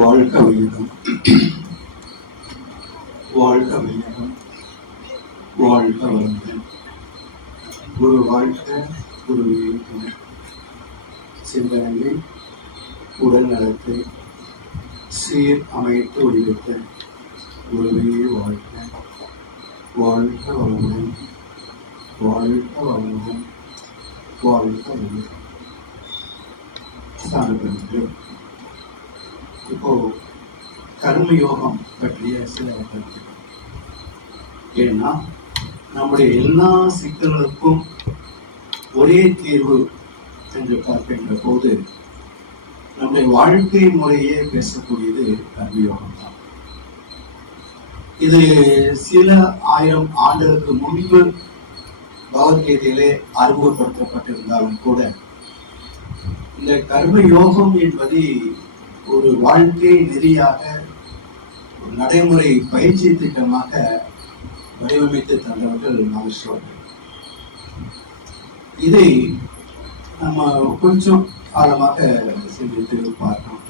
வாழ்க வையகம், வாழ்க வையகம், வாழ்க வளமுடன். குரு வாழ்க, குருவே துணை. சிந்தனையை உடல் நலத்தை சீர் அமைத்து ஒளிவித்த குருவே வாழ்க, வாழ்க வளமுடன், வாழ்க வளமுடன், வாழ்க வளமுடன். சார்பு இப்போ கர்மயோகம் பற்றிய சில கருத்து. ஏன்னா நம்முடைய எல்லா சிக்கல்களுக்கும் ஒரே தீர்வு என்று பார்க்கின்ற போது நம்முடைய வாழ்க்கை முறையே பேசக்கூடியது கர்மயோகம் தான். இது சில ஆயிரம் ஆண்டுகளுக்கு முன்பு பகவத்கீதையிலே அறிமுகப்படுத்தப்பட்டிருந்தாலும் கூட இந்த கர்மயோகம் என்பது ஒரு வாழ்க்கை நெறியாக, ஒரு நடைமுறை பயிற்சி திட்டமாக வடிவமைத்து தந்தவர்கள் மகேஸ்வரர்கள். இதை நம்ம கொஞ்சம் ஆழமாக சிந்தித்து பார்க்கணும்.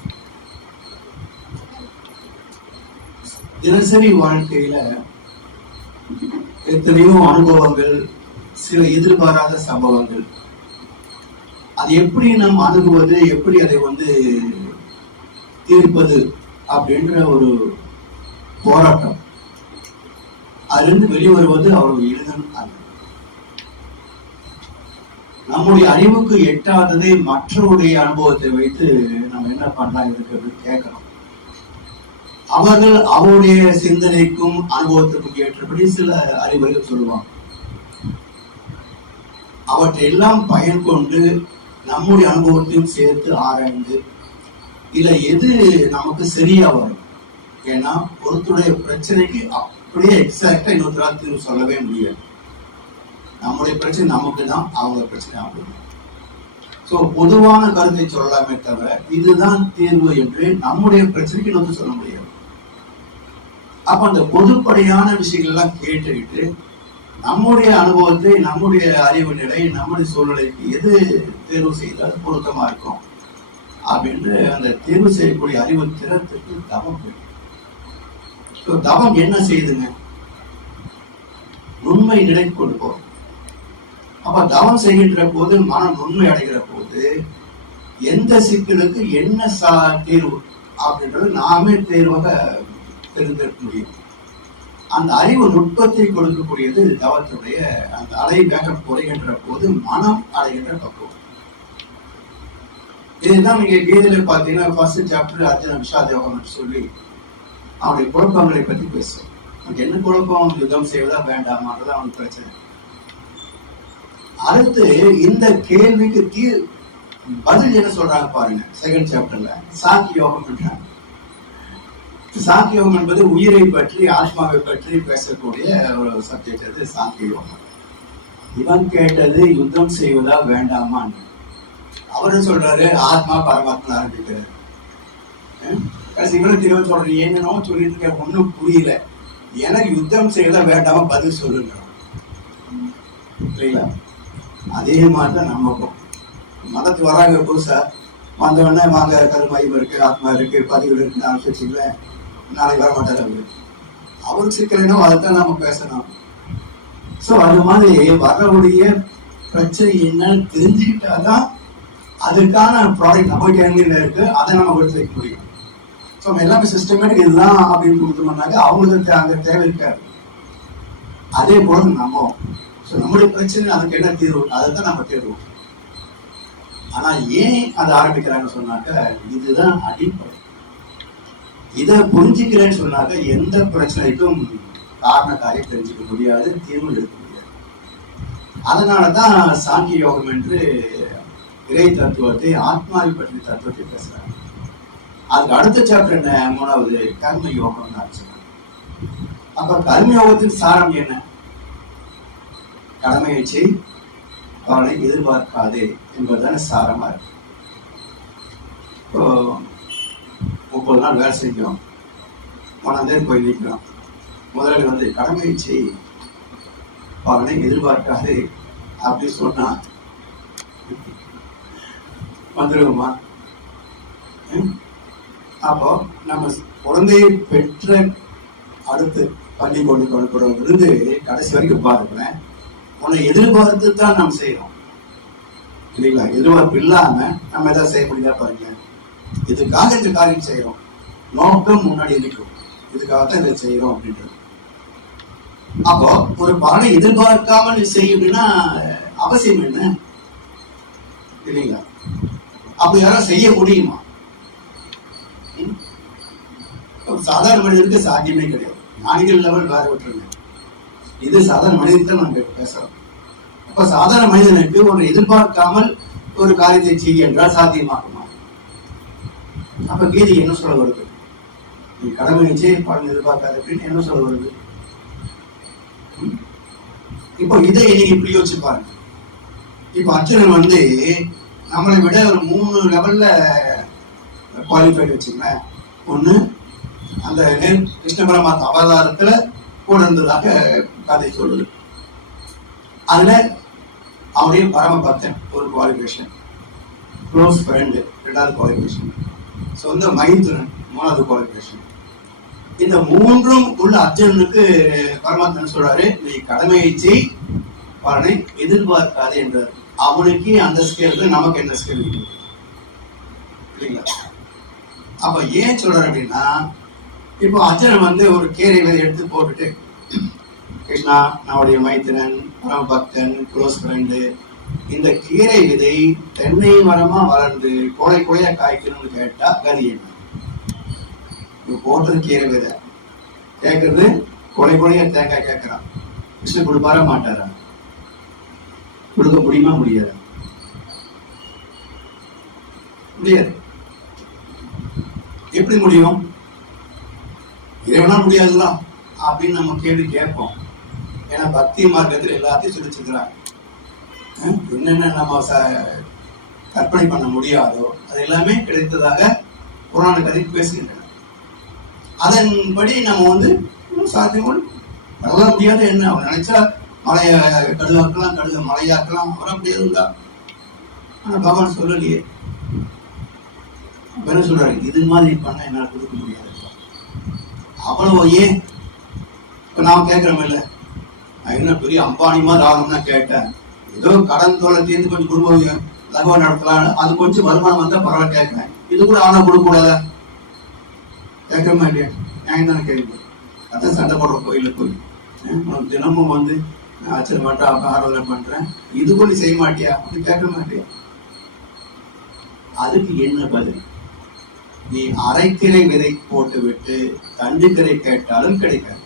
தினசரி வாழ்க்கையில எத்தனையோ அனுபவங்கள், சில எதிர்பாராத சம்பவங்கள், அது எப்படி நாம் அணுகுவது, எப்படி அதை தீர்ப்பது அப்படின்ற ஒரு போராட்டம். அதிலிருந்து வெளிவருவது அவ்வளவு எளிதன் அல்ல. நம்முடைய அறிவுக்கு எட்டாததை மற்றவருடைய அனுபவத்தை வைத்து நம்ம என்ன பண்ணலாம் இருக்கிறது கேட்கணும். அவர்கள் அவருடைய சிந்தனைக்கும் அனுபவத்திற்கும் ஏற்றபடி சில அறிவுரைகள் சொல்லுவாங்க. அவற்றை எல்லாம் பயன் கொண்டு நம்முடைய அனுபவத்தையும் சேர்த்து ஆராய்ந்து இல்ல எது நமக்கு சரியா வரும். ஏன்னா ஒருத்தருடைய பிரச்சனைக்கு அப்படியே எக்ஸாக்டா இன்னொருத்தரால் தீர்வு சொல்லவே முடியாது. நம்முடைய பிரச்சனை நமக்கு தான், அவங்க பிரச்சனை அவங்களுக்கு. சோ பொதுவான கருத்தை சொல்லலாமே தவிர இதுதான் தீர்வு என்று நம்முடைய பிரச்சனைக்கு இன்னொரு சொல்ல முடியாது. அப்ப அந்த பொதுப்படையான விஷயங்கள் எல்லாம் கேட்டுக்கிட்டு நம்முடைய அனுபவத்தை, நம்முடைய அறிவு நிலை, நம்முடைய சூழ்நிலைக்கு எது தேர்வு செய்தால் பொருத்தமா இருக்கும் அப்படின்னு அந்த தேர்வு செய்யக்கூடிய அறிவு திறத்துக்கு தவம் போயிடும். தவம் என்ன செய்யுதுங்க? நுண்மை நிலை கொண்டு போகும். அப்ப தவம் செய்கின்ற போது மனம் நுண்மை அடைகிற போது எந்த சிக்கலுக்கு என்ன தீர்வு அப்படின்றது நாமே தேர்வாக தெரிந்திருக்க முடியும். அந்த அறிவு நுட்பத்தை கொடுக்கக்கூடியது தவத்துடைய அந்த அலை வேகம் குறைகின்ற போது மனம் அடைகின்ற பக்குவம். இதுதான் நீங்க கீதையில பாத்தீங்கன்னா ஃபர்ஸ்ட் சாப்டர் அர்ஜுன விஷாத யோகம் சொல்லி அவனுடைய குழப்பங்களை பத்தி பேசும். அவனுக்கு என்ன குழப்பம், யுத்தம் செய்வதா வேண்டாமான்றதான் அவனுக்கு பிரச்சனை. அடுத்து இந்த கேள்விக்கு பதில் என்ன சொல்றாங்க பாருங்க. செகண்ட் சாப்டர்ல சாக்கி யோகம் பண்றாங்க. சாக்கி யோகம் என்பது உயிரை பற்றி, ஆத்மாவை பற்றி பேசக்கூடிய ஒரு சப்ஜெக்ட். அது சாக்கி யோகம். இவன் கேட்டது யுத்தம் செய்வதா வேண்டாமான்னு. அவரு சொல்றாரு ஆத்மா பரமாத்மா ஆரம்பிக்கிறாரு. இவனுக்கு இருபது சொல்ற என்னன்னோ சொல்லிட்டு இருக்க, ஒன்னும் புரியல. எனக்கு யுத்தம் செய்வதா வேண்டாம பதில் சொல்லுங்க. இல்லைங்களா? அதே மாதிரிதான் நமக்கும் மதத்துக்கு வராங்க புதுசா வந்தவொடனே வாங்க கருமாயம் இருக்கு, ஆத்மா இருக்கு, பதிவு இருக்குன்னு ஆரம்பிச்சுங்கள, நாளைக்கு வர மாட்டாரு அவரு. அவருக்கு சிக்கலைனோ அதைத்தான் நம்ம பேசணும். சோ அது மாதிரி வரவுடைய பிரச்சனை என்னன்னு தெரிஞ்சுக்கிட்டாதான் அதுக்கான ப்ராடக்ட் நம்மகிட்ட எங்க இருக்கு அதை நம்ம எடுத்து வைக்க முடியும். ஸோ நம்ம எல்லாமே சிஸ்டமேட்டிக் இதுதான் அப்படின்னு கொடுத்தோம்னாக்க அவங்களுக்கு அங்கே தேவை இருக்காது. அதே போல நம்ம நம்முடைய பிரச்சனை அதுக்கு என்ன தீர்வு, அதுதான் நம்ம தேடுவோம். ஆனா ஏன் அதை ஆரம்பிக்கிறாங்கன்னு சொன்னாக்க இதுதான் அடிப்படை. இதை புரிஞ்சுக்கிறேன்னு சொன்னாக்க எந்த பிரச்சனைக்கும் காரண காரியம் தெரிஞ்சுக்க முடியாது, தீர்வு எடுக்க முடியாது. அதனாலதான் சாங்கி யோகம் என்று இறை தத்துவத்தை, ஆத்மாவை பற்றி தத்துவத்தை பேசுறாங்க. அதுக்கு அடுத்த சாப்டர் என்ன, மூணாவது கர்ம யோகம் ஆச்சு. அப்ப கர்ம யோகத்தின் சாரம் என்ன? கடமையை செய், அவனை எதிர்பார்க்காதே என்பதுதானே சாரமா இருக்கு. இப்போ 30 நாள் வேலை செஞ்சோம், 3 பேர் போய் நிற்கிறோம். முதல்ல கடமையை செய், அவனை எதிர்பார்க்காதே அப்படி சொன்னா வந்துடுவோமா? அப்போ நம்ம குழந்தையை பெற்ற அடுத்து பள்ளி கொண்டு கொடுக்கிறோம் கடைசி வரைக்கும் பாருங்களேன், உன்னை எதிர்பார்த்து தான் நாம் செய்யறோம் இல்லைங்களா? எதிர்பார்ப்பு இல்லாம நம்ம எதாவது செய்ய முடியுதா பாருங்க. இதுக்காக இந்த காரியம் செய்யறோம், நோக்கம் முன்னாடி இருக்கும், இதுக்காகத்தான் இதை செய்யறோம் அப்படின்றது. அப்போ ஒரு பலனை எதிர்பார்க்காமல் செய்யணும்னா அவசியம் என்ன இல்லைங்களா? அப்படி யாரும் செய்ய முடியுமா? சாதாரண மனிதனுக்கு சாத்தியமே கிடையாது. ஞானிகள் லெவல் வேற விட்டுருங்க, இது சாதாரண மனிதன் நம்ம பேசுறோம். அப்ப சாதாரண மனிதனுக்கு ஒரு எதிர்பார்க்காமல் ஒரு காரியத்தை செய்ய என்றால் சாத்தியமாகுமா? அப்ப கீதை என்ன சொல்ல வருது? நீ கடமை நிச்சய பலன் எதிர்பார்க்காது அப்படின்னு என்ன சொல்ல வருது? இப்போ இதை நீங்க இப்படி யோசிச்சு பாருங்க. இப்ப அர்ஜுனன் நம்மளை விட ஒரு 3 லெவல்ல குவாலிஃபைடு வச்சுங்களேன். ஒண்ணு, அந்த கிருஷ்ண பரமாத்மா அவதாரத்துல கூட இருந்ததாக கதை சொல்லுது. அதுல அவனுடைய பரம பக்தன் ஒரு குவாலிஃபிகேஷன், க்ளோஸ் ஃப்ரெண்டு 2வது குவாலிஃபிகேஷன், சொந்த மைத்துனன் 3வது குவாலிஃபிகேஷன். இந்த 3ம் உள்ள அர்ஜுனனுக்கு பரமாத்மன் சொல்றாரு, நீ கடமையை செய், பலனை எதிர்பார்க்காது என்றார். அவனுக்கு அந்த ஸ்கேல், நமக்கு என்ன ஸ்கேல் இல்லைங்களா? அப்ப ஏன் சொல்றாரு அப்படின்னா, இப்போ அர்ஜுனன் ஒரு கீரை விதை எடுத்து போட்டுட்டு, கிருஷ்ணா நம்முடைய மைத்திரன், பரம பக்தன், க்ளோஸ் ஃப்ரெண்டு, இந்த கீரை விதை தென்னை மரமா வளர்ந்து கோடை கோடையா காய்க்கணும்னு கேட்டா கதி என்ன? போட்டது கீரை விதை, கேட்கறது கொலை கொலையா தேங்காய் கேட்கிறான். கிருஷ்ணன் கொடுப்பாரா மாட்டாரா? கொடுக்க முடியுமா? முடியாது. முடியாது. எப்படி முடியும்? இறைவனா முடியாதுங்களா அப்படின்னு நம்ம கேள்வி கேட்போம். ஏன்னா பக்தி மார்க்கத்தில் எல்லாத்தையும் சொல்லிச்சுக்கிறாங்க. என்னென்ன நம்ம கற்பனை பண்ண முடியாதோ அது எல்லாமே கிடைத்ததாக புராண கதை பேசுகின்றன. அதன்படி நம்ம சாத்தியம் வர முடியாது. என்ன அவன் நினைச்சா மலையை கடுகாக்கலாம், கடுக மலையாக்கலாம், வர முடியாதுங்களா? ஆனா பகவான் சொல்லலையே. என்ன சொல்றாரு? இது மாதிரி பண்ண என்னால கொடுக்க முடியாது. அவ்வளவு ஏன் இப்ப நான் கேட்கிறோம் இல்ல, நான் என்ன பெரிய அம்பானி மாதிரி ஆகணும்னா கேட்டேன். ஏதோ கடன் தோலை தீர்ந்து கொஞ்சம் குடும்பம் லகவா நடத்தலாம், அது கொஞ்சம் வருமானம் வந்தா பரவாயில்ல கேட்கிறேன். இது கூட ஆனா கொடுக்க கூடாதா? கேட்க மாட்டேன். நான் தானே கேட்க. அதான் சண்டை போடுற கோயில போய் தினமும் ஆச்சரிய மாட்டேன், ஆராதனை பண்றேன், இது கூட செய்ய மாட்டியா? அப்படி கேட்க மாட்டியா? அதுக்கு என்ன பதில்? நீ அரைக்கரை விதை போட்டு விட்டு தண்டுக்கரை கேட்டாலும் கிடைக்காது.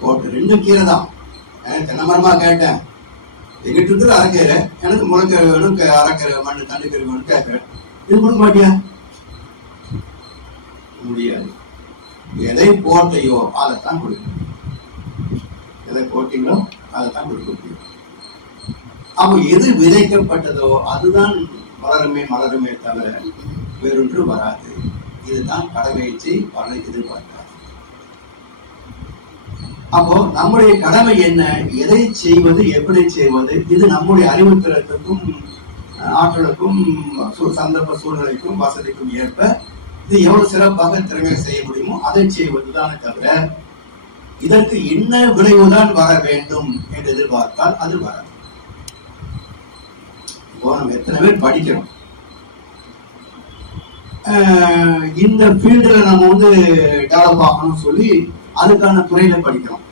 போட்டு 2 கீரை தான். தென்னமரமா கேட்டேன், எங்கிட்ட இருக்குது அரைக்கீரை, எனக்கு முளைக்கரை வேணும், அரைக்கரை மண்ணு தண்டுக்கரை வேணும் கேட்கிறேன். இது கொடுக்க மாட்டியா? முடியாது. எதை போட்டையோ அதைத்தான் கொடுக்கணும். எதை போட்டீங்களோ அதைத்தான் கொடுக்க முடியும். அப்போ எது விதைக்கப்பட்டதோ அதுதான் மலருமே தவிர வேறொன்று வராது. இதுதான் கடமையை பலனை எதிர்பார்க்காது. அப்போ நம்முடைய கடமை என்ன? எதை செய்வது, எப்படி செய்வது? இது நம்முடைய அறிவுத்திறத்துக்கும் ஆற்றலுக்கும் சந்தர்ப்ப சூழ்நிலைக்கும் வசதிக்கும் ஏற்ப இது எவ்வளவு சிறப்பாக திறமையை செய்ய முடியுமோ அதை செய்வதுதானே தவிர இதற்கு என்ன விளைவுதான் வர வேண்டும் என்று எதிர்பார்த்தால் அது வராது. இப்போ நம்ம எத்தனை பேர் படிக்கிறோம், இந்த ஃபீல்டுல நம்ம டெவலப் ஆகணும்னு சொல்லி அதுக்கான துறையில படிக்கிறோம்.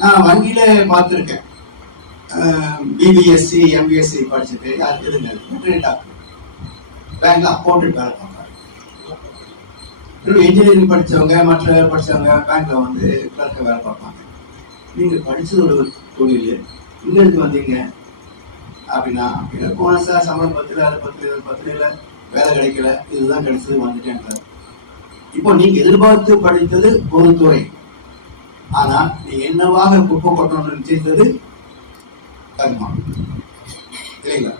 நான் வங்கியில பார்த்திருக்கேன், பிபிஎஸ்சி எம்பிஎஸ்சி படிச்சுட்டு யாருக்கு எதுங்க டாக்டர் பேங்க்ல அக்கௌண்ட் வேலை பார்ப்பாங்க. இன்ஜினியரிங் படிச்சவங்க மற்ற படிச்சவங்க பேங்க்ல கிளர்க்க வேலை பார்ப்பாங்க. நீங்க படிச்சது ஒரு தொழில், இங்க இருந்து வந்தீங்க அப்படின்னா போன சார் சம்பளம் 10 அது 10 வேலை கிடைக்கல, இதுதான் கிடைச்சது வந்துட்டேன். இப்போ நீங்க எதிர்பார்த்து படித்தது ஒரு துறை, ஆனா நீங்க என்னவாக குப்பை கொட்டணும்னு நினைச்சது கர்மா இல்லைங்களா?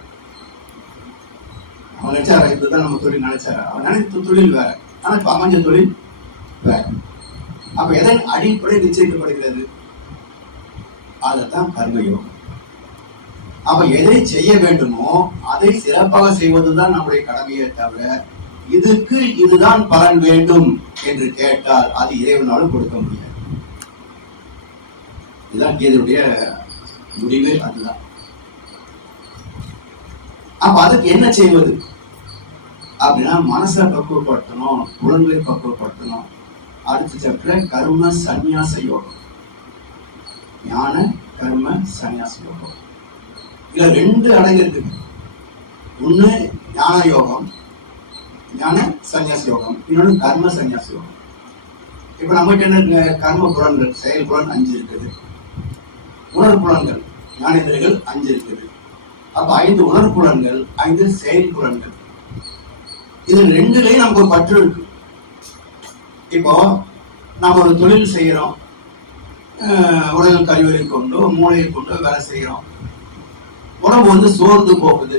அவன் நினைச்சாரா இதுதான் நம்ம தொழில் நினைச்சாரா? அவன் நினைத்த தொழில் வேற, ஆனா இப்ப அமைஞ்ச தொழில் வேற. அப்ப எதன் அடிப்படை நிச்சயிக்கப்படுகிறது? அதுதான் கர்மயோகம். அப்ப எதை செய்ய வேண்டுமோ அதை சிறப்பாக செய்வதுதான் நம்முடைய கடமையை தவிர இதுக்கு இதுதான் பலன் வேண்டும் என்று கேட்டால் அது இறைவனாலும் கொடுக்க முடியாது. இதுதான் கீதையுடைய முடிவே அதுதான். அப்ப அதுக்கு என்ன செய்வது அப்படின்னா மனசை பக்குவப்படுத்தணும், புலன்களை பக்குவப்படுத்தணும். அடுத்த சாப்டர் கர்ம சந்நியாச யோகம், ஞான கர்ம சந்நியாச யோகம். இதுல 2 அடங்கு இருக்கு. ஒண்ணு ஞான யோகம், ஞான சந்நியாச யோகம், இன்னொன்னு கர்ம சந்நியாச யோகம். இப்ப நம்மகிட்ட என்ன கர்ம புலன்கள், செயல் புலன் 5 இருக்குது. உணர் புலன்கள் ஞானேந்திரங்கள் 5 இருக்குது. அப்ப 5 உணர் புலன்கள், 5 செயல் புலன்கள். இது 2லயும் நமக்கு ஒரு பற்று இருக்கு. இப்போ நம்ம ஒரு தொழில் செய்யறோம், உடல் கழிவறை கொண்டோ மூளையை கொண்டோ வேலை செய்யறோம். உடம்பு சோர்ந்து போகுது.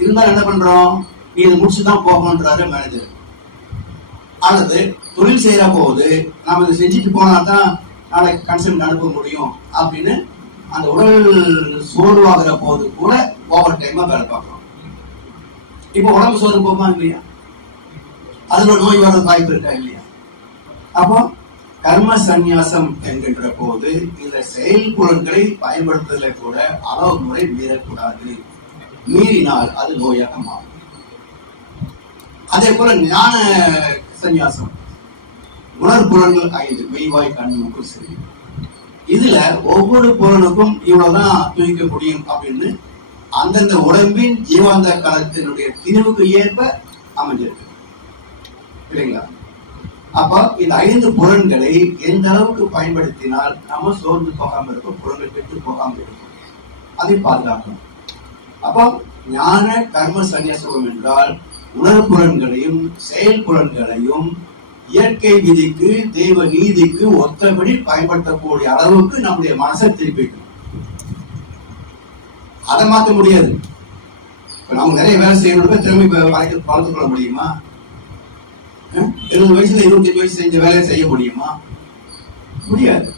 இருந்தாலும் என்ன பண்றோம், நீ இதை முடிச்சுதான் போகணுன்றாரு மேனேஜர். அல்லது தொழில் செய்யற போது நம்ம இதை செஞ்சுட்டு போனா தான் நாளைக்கு கன்சல்ட் அனுப்ப முடியும் அப்படின்னு அந்த உடல் சோர்வாகிற போது கூட ஓவர் டைமா வேலை பார்க்கணும். இப்ப உடம்பு சோர்வு போமா இல்லையா? அதுல நோய் வர வாய்ப்பு இருக்கா இல்லையா? அப்போ கர்ம சந்நியாசம் என்கின்ற போது இந்த செயல் புலன்களை பயன்படுத்துவதை கூட அளவு முறை மீறக்கூடாது. மீறினால் அது நோயாக மாறும். அதே போல ஞான சந்நியாசம், உணர் புலன்கள் 5, மெய்வாய் கண் மூக்கு செவி. இதுல ஒவ்வொரு புலனுக்கும் இவ்வளவுதான் தூக்க முடியும் அப்படின்னு அந்தந்த உடம்பின் ஜீவாந்த காலத்தினுடைய திணிவுக்கு ஏற்ப அமைஞ்சிருக்கு இல்லைங்களா? அப்ப இந்த 5 புலன்களை எந்த அளவுக்கு பயன்படுத்தினால் நம்ம சோர்ந்து போகாம இருக்கும், புலன்கள் கெட்டு போகாம இருக்கும், அதை பாதுகாக்கணும். அப்போ ஞான கர்ம சந்நியாசம் என்றால் உணர் புலன்களையும் செயல் புலன்களையும் இயற்கை விதிக்கு தெய்வ நீதிக்கு ஒத்தபடி பயன்படுத்தக்கூடிய அளவுக்கு நம்முடைய மனசை திருப்பிக்கணும். அதை மாற்ற முடியாது. இப்ப நம்ம நிறைய வேலை செய்யறதுக்கு திறமை வளர்த்துக் கொள்ள முடியுமா? 20 வயசுல 25 வயசு செஞ்ச வேலையை செய்ய முடியுமா? முடியாது.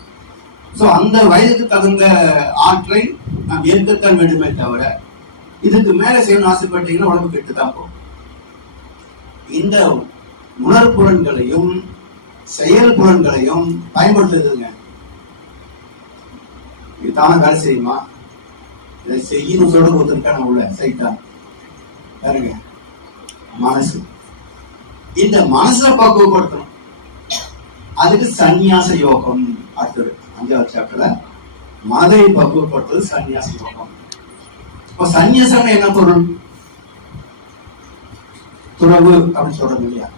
சோ அந்த வயதுக்கு தகுந்த ஆற்றலை நாம் ஏற்கத்தான் வேண்டுமே தவிர இதுக்கு மேல செய்யணும்னு ஆசைப்பட்டீங்கன்னா உடம்பு கெட்டுதான் போகும். இந்த உணர் புலன்களையும் செயல் புலன்களையும் பயன்படுத்துதுங்க. இது தானே வேலை செய்யுமா? இதை செய்யணும் சொல்ற ஒருத்தருக்கான உள்ள சைத்தான் பாருங்க மனசு. இந்த மனசை பக்குவப்படுத்தணும். அதுக்கு சந்நியாச யோகம். அடுத்தது 5வது சாப்டர்ல மனதை பக்குவப்படுத்துறது சந்நியாச யோகம். இப்ப சந்நியாசம் என்ன பொருள்? துறவு அப்படின்னு சொல்றது இல்லையா?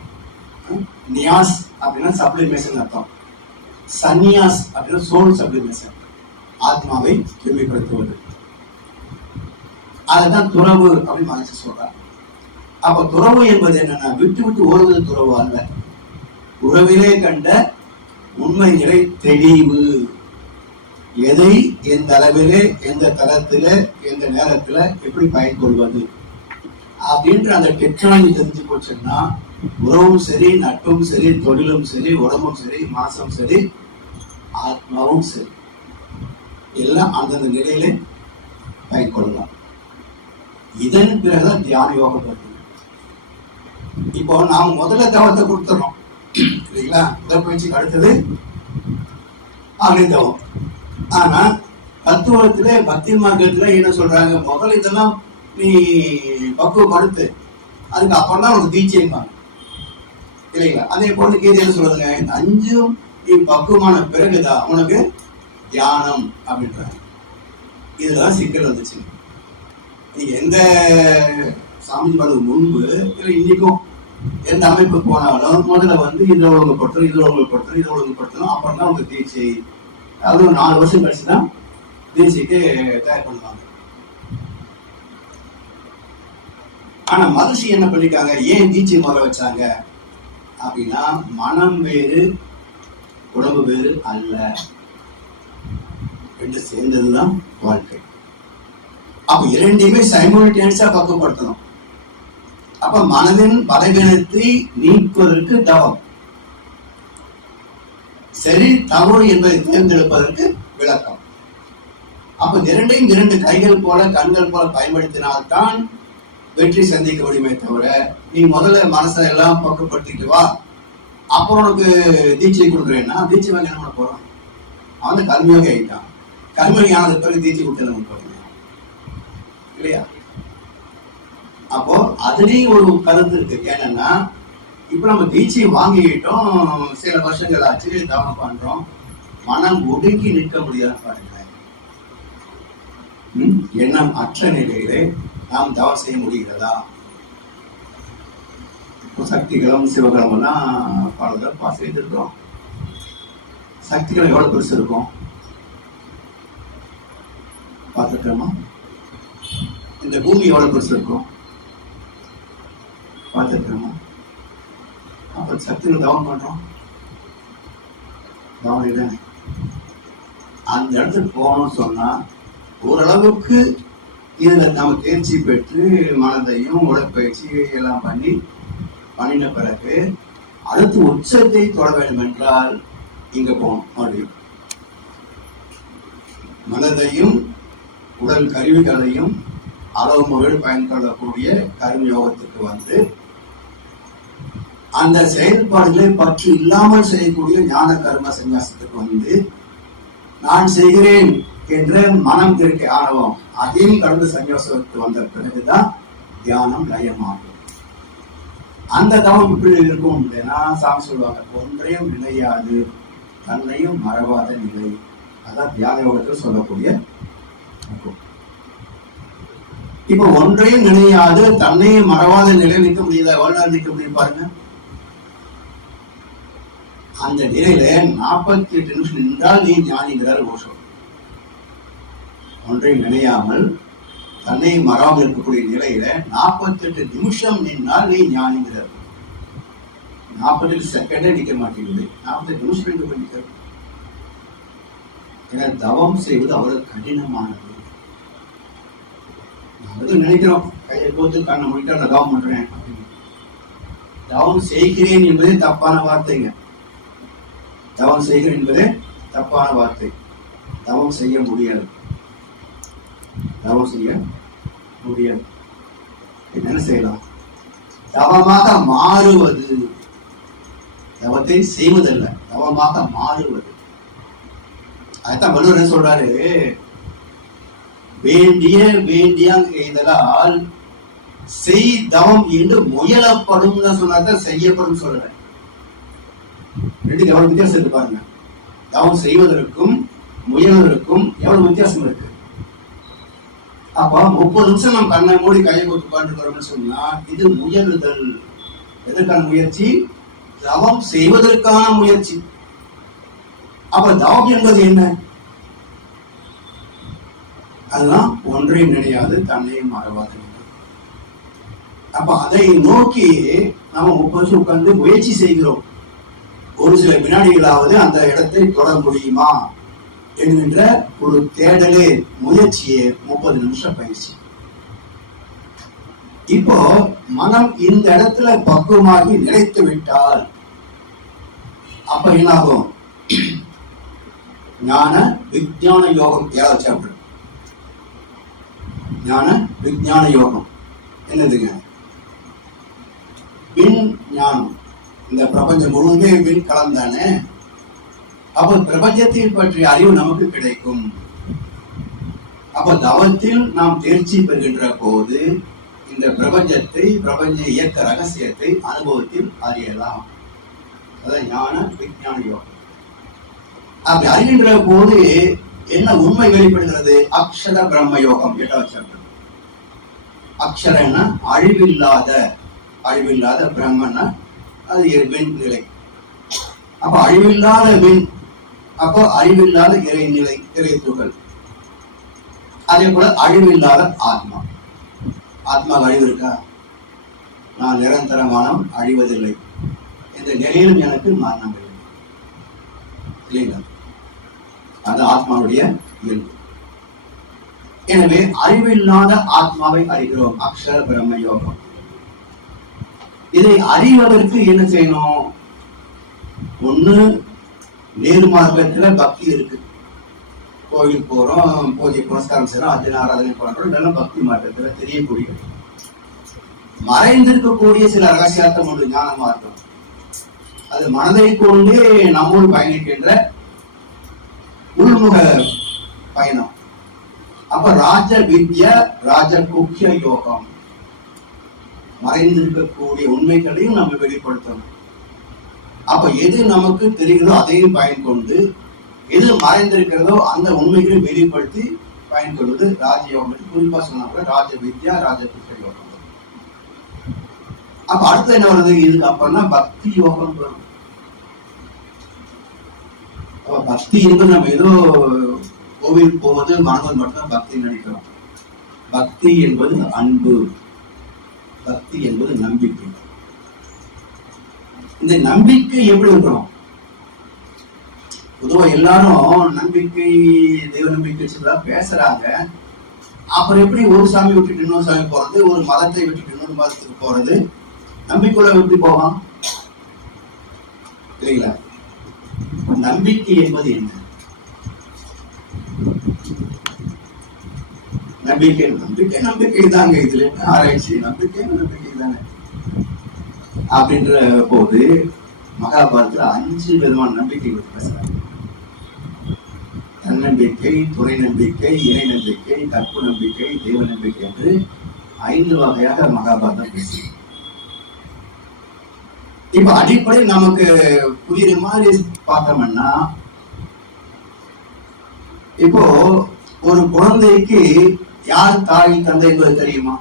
நியாஸ் அப்படின்னா சப்ளிமேஷன் அர்த்தம். சந்நியாஸ் அப்படின்னா சோல் சப்ளிமேஷன், ஆத்மாவை தூய்மைப்படுத்துவது. அதுதான் துறவு அப்படின்னு மகிழ்ச்சி சொல்றாங்க. அப்ப துறவு என்பது என்னன்னா விட்டு விட்டு ஓடுவது துறவு அல்ல. உறவிலே கண்ட உண்மை நிலை தெளிவு. எதை எந்த அளவிலே எந்த தளத்தில எந்த நேரத்துல எப்படி பயன்படுவது அப்படின்ற அந்த டெக்னாலஜி தெரிஞ்சு போச்சுன்னா உறவும் சரி, நட்பும் சரி, தொழிலும் சரி, உடம்பும் சரி, மனசும் சரி, ஆத்மாவும் சரி, எல்லாம் அந்தந்த நிலையிலே பயன்படலாம். இதன் பிறகுதான் தியான யோகம் வருது. இப்போ நாம் முதல்ல தவத்தை கொடுத்துறோம் இல்லைங்களா? உடற்பயிற்சிக்கு அடுத்தது அகிதவம். ஆனா தத்துவத்திலே பக்தி மார்க்கத்துல என்ன சொல்றாங்க, முதல்ல இதெல்லாம் நீ பக்குவப்படுத்து, அதுக்கு அப்புறம் தான் உனக்கு தீட்சைம்பாங்க இல்லைங்களா? அதே போல கீதை என்ன சொல்றதுங்க, இந்த 5ம் நீ பக்குவமான பிறகுதான் உனக்கு தியானம் அப்படின்றாங்க. இதுதான் சிக்கல் வந்துச்சு. நீங்க எந்த சாமி வரது முன்பு இல்லை இன்னைக்கும் எந்த அமைப்பு போனாலும் முதல்ல இதை ஒழுங்குபடுத்தணும், இது ஒழுங்குபடுத்தணும், இது ஒழுங்குபடுத்தணும், அப்புறம் தான் உங்களுக்கு தீட்சை. அது ஒரு 4 வருஷம் கழிச்சுதான் தீட்சைக்கு தயார் பண்ணுவாங்க. ஆனா மகர்ஷி என்ன பண்ணிருக்காங்க, ஏன் தீட்சை முறை வச்சாங்க அப்படின்னா மனம் வேறு உடம்பு வேறு அல்ல, 2 சேர்ந்ததுதான் வாழ்க்கை. அப்ப 2மே சைமல்டேனியஸா பக்குவப்படுத்தணும். அப்ப மனதின் பலவீனத்தை நீக்குவதற்கு தவம், சரி தவறு என்பதை தேர்ந்தெடுப்பதற்கு விளக்கம். அப்ப இரண்டையும் 2 கைகள் போல கண்கள் போல பயன்படுத்தினால்தான் வெற்றி சந்திக்க முடியுமே தவிர, நீ முதல்ல மனசை எல்லாம் பக்குவப்படுத்திட்டு வா, அப்புறம் உனக்கு தீட்சை கொடுக்குறேன்னா தீட்சை வாங்க என்ன பண்ண போறான்? அவன் கர்மயோகி ஆகிட்டான். கர்மயோகி ஆனது பிறகு தீட்சை கொடுத்து நம்ம போறோம் இல்லையா? அப்போ அதுலயும் ஒரு கருத்து இருக்கு. என்னன்னா, இப்ப நம்ம தீட்சையை வாங்கிட்டோம், சில வருஷங்கள் ஆச்சு, தவம் பண்றோம், மனம் ஒடுங்கி நிற்க முடியாது பாருங்களேன். எண்ணம் அற்ற நிலையிலே நாம் தவம் செய்ய முடிகிறதா? சக்திகளும் சிவகளும் எல்லாம் பல தடவை செய்திருக்கிறோம். சக்திகள் எவ்வளவு பெருசு இருக்கும் பார்த்துட்டோமா? இந்த பூமி எவ்வளவு பெருசு இருக்கும் பார்த்துட்டோமா? அப்ப சக்திகள் தவம் பண்றோம், தவம் இல்லை. அந்த இடத்துக்கு போகணும்னு சொன்னா ஓரளவுக்கு இதுல நம்ம தேர்ச்சி பெற்று மனதையும் உடற்பயிற்சி எல்லாம் பண்ணின பிறகு அடுத்து உச்சத்தை தொட வேண்டும் என்றால் இங்க போகணும். மறுபடியும் மனதையும் உடல் கருவிகளையும் அளவு முறையில் பயன்படக்கூடிய கர்மயோகத்துக்கு வந்து அந்த செயல்பாடுகளை பற்றி இல்லாமல் செய்யக்கூடிய ஞான கர்ம சந்நியாசத்துக்கு வந்து நான் செய்கிறேன் என்ற மனம் இருக்க ஆணவம் அதையும் கடந்து சந்நியாசத்துக்கு வந்த பிறகுதான் தியானம் லயமாகும். அந்த தவம் இப்படி இருக்கும் அப்படின்னா சாமி சொல்லுவாங்க, ஒன்றையும் நினையாது தன்னையும் மறவாத நிலை. அதான் தியான யோகத்தில் சொல்லக்கூடிய. இப்ப ஒன்றையும் நினையாது தன்னையும் மறவாத நிலை நிற்க முடியுதா? எவ்வளவு நிற்க முடியும் பாருங்க. அந்த நிலையில 48 நிமிஷம் நின்றால் நீ ஞானிங்கிறார் ஓஷோ. ஒன்றையும் நினையாமல் தன்னை மறாமல் இருக்கக்கூடிய நிலையில 48 நிமிஷம் நின்றால் நீ ஞானிங்கிறார். 48 செகண்டே நிக்க மாட்டேங்குது, 48 நிமிஷம் நிற்கிறது. ஏன்னா தவம் செய்வது அவ்வளவு கடினமானது. நினைக்கிறோம் கையை போத்து கண்ணை முடிக்க நான் தவம் பண்றேன் அப்படின்னு. தவம் செய்கிறேன் என்பதே தப்பான வார்த்தைங்க. தவம் செய்கிறேன் என்பதே தப்பான வார்த்தை. தவம் செய்ய முடியாது, தவம் செய்ய முடியாது. என்ன செய்யலாம்? தவமாக மாறுவது. தவத்தை செய்வதல்ல, தவமாக மாறுவது. அதுதான் வள்ளுவர் சொல்றாரு, வேண்டிய இதனால் செய் தவம் என்று முயலப்படும் சொன்னாதான் செய்யப்படும் சொல்றேன். ரெண்டு எவ்வளவு வித்தியாசம் இருக்கு பாருங்க. தவம் செய்வதற்கும் முயல்வதற்கும் எவ்வளவு வித்தியாசம் இருக்கு. அப்ப 30 நிமிஷம் நம்ம கண்ணை மூடி கையை கொடுத்து உட்காந்துக்கிறோம்னு சொன்னா இது முயலுதல். எதற்கான முயற்சி? தவம் செய்வதற்கான முயற்சி. அப்ப தவம் என்பது என்ன? அதுதான் ஒன்றையும் நினையாது தன்னையும் மறவாது. அப்ப அதை நோக்கி நாம 30 நிமிஷம் உட்கார்ந்து முயற்சி செய்கிறோம். ஒரு சில வினாடிகளாவது அந்த இடத்தை தொட முடியுமா என்கின்ற ஒரு தேடலே முயற்சியே 30 நிமிஷம் பயிற்சி. இப்போ மனம் இந்த இடத்துல பக்குவமாகி நிலைத்து விட்டால் அப்ப என்னாகும்? ஞான விஞ்ஞான யோகம். 7வது சாப்டர் ஞான விஞ்ஞான யோகம் என்னதுங்க? விண் ஞானம். இந்த பிரபஞ்சம் முழுமே விண் கலந்தானே. அப்போ பிரபஞ்சத்தை பற்றிய அறிவு நமக்கு கிடைக்கும். அப்போ தவத்தில் நாம் தேர்ச்சி பெறுகின்ற போது இந்த பிரபஞ்சத்தை, பிரபஞ்ச இயக்க ரகசியத்தை அனுபவத்தில் அறியலாம். அதான் ஞான விஞ்ஞான யோகம். அப்படி அறிகின்ற போது என்ன உண்மை வெளிப்படுகிறது? அக்ஷர பிரம்ம யோகம். 8வது சாப்டர். அக்ஷரன்னா அழிவில்லாத பிரம்மன்னா அது விண் நிலை. அப்ப அழிவில்லாத விண், அப்போ அழிவில்லாத இறைநிலை, இறை துகள். அதே போல அழிவில்லாத ஆத்மா. ஆத்மா அழிவு இருக்கா? நான் நிரந்தரமானம், அழிவதில்லை. இந்த நிலையிலும் எனக்கு மரணம் இல்லை இல்லைங்களா? அது ஆத்மாவுடைய இயல்பு. எனவே அறிவில்லாத ஆத்மாவை அறிகிறோம். அக்ஷர பிரம்ம யோகம். இதை அறிவதற்கு என்ன செய்யணும்? ஒண்ணு நேர்மார்க்கத்துல பக்தி இருக்கு. கோயிலுக்கு போறோம், பூஜை புனஸ்காரம் செய்யறோம், அர்ச்சனை ஆராதனை பண்றோம், இதெல்லாம் பக்தி மாற்றத்துல தெரியக்கூடிய மறைந்திருக்கக்கூடிய சில ரகசியார்த்தம் உண்டு. ஞான மார்க்கம் அது மனதை கொண்டு நம்மோடு பயணிக்கின்ற உள்முக பயணம். அப்ப ராஜ வித்யா, ராஜ குக்கிய யோகம், மறைந்திருக்கக்கூடிய உண்மைகளையும் நம்ம வெளிப்படுத்தணும். அப்ப எது நமக்கு தெரிகிறதோ அதையும் பயன் கொண்டு, எது மறைந்திருக்கிறதோ அந்த உண்மைகளை வெளிப்படுத்தி பயன் கொள்வது ராஜயோகம். குறிப்பா சொன்னாங்க ராஜ வித்யா, ராஜ குக்கிய யோகம். அப்ப அடுத்து என்ன வருது? இதுக்கு அப்புறம்னா பக்தி யோகம் வரும். பக்தி என்பது நம்ம ஏதோ கோவில் போவது மனதில் மட்டும் பக்தி நினைக்கிறோம். பக்தி என்பது அன்பு, பக்தி என்பது நம்பிக்கை. இந்த நம்பிக்கை எப்படி இருக்கிறோம்? பொதுவா எல்லாரும் நம்பிக்கை, தெய்வ நம்பிக்கை பேசுறாங்க. அப்புறம் எப்படி ஒரு சாமி விட்டுட்டு இன்னொரு சாமி போறது, ஒரு மதத்தை விட்டுட்டு இன்னொரு மதத்துக்கு போறது, நம்பிக்கையுள்ள எப்படி போவான் இல்லைங்களா? நம்பிக்கை என்பது என்ன? நம்பிக்கை நம்பிக்கை நம்பிக்கை தாங்க. இதுல ஆராய்ச்சி நம்பிக்கை நம்பிக்கை தானே அப்படின்ற போது மகாபாரதத்துல 5 விதமான நம்பிக்கை பேசுறாங்க. தன்னம்பிக்கை, துணை நம்பிக்கை, இணை நம்பிக்கை, கற்பு நம்பிக்கை, தெய்வ நம்பிக்கை என்று 5 வகையாக மகாபாரதம் பேசுறாங்க. இப்ப அடிப்படை நமக்கு புரியுற மாதிரி பார்த்தோம்னா, இப்போ ஒரு குழந்தைக்கு யார் தாய் தந்தை என்பது தெரியுமா?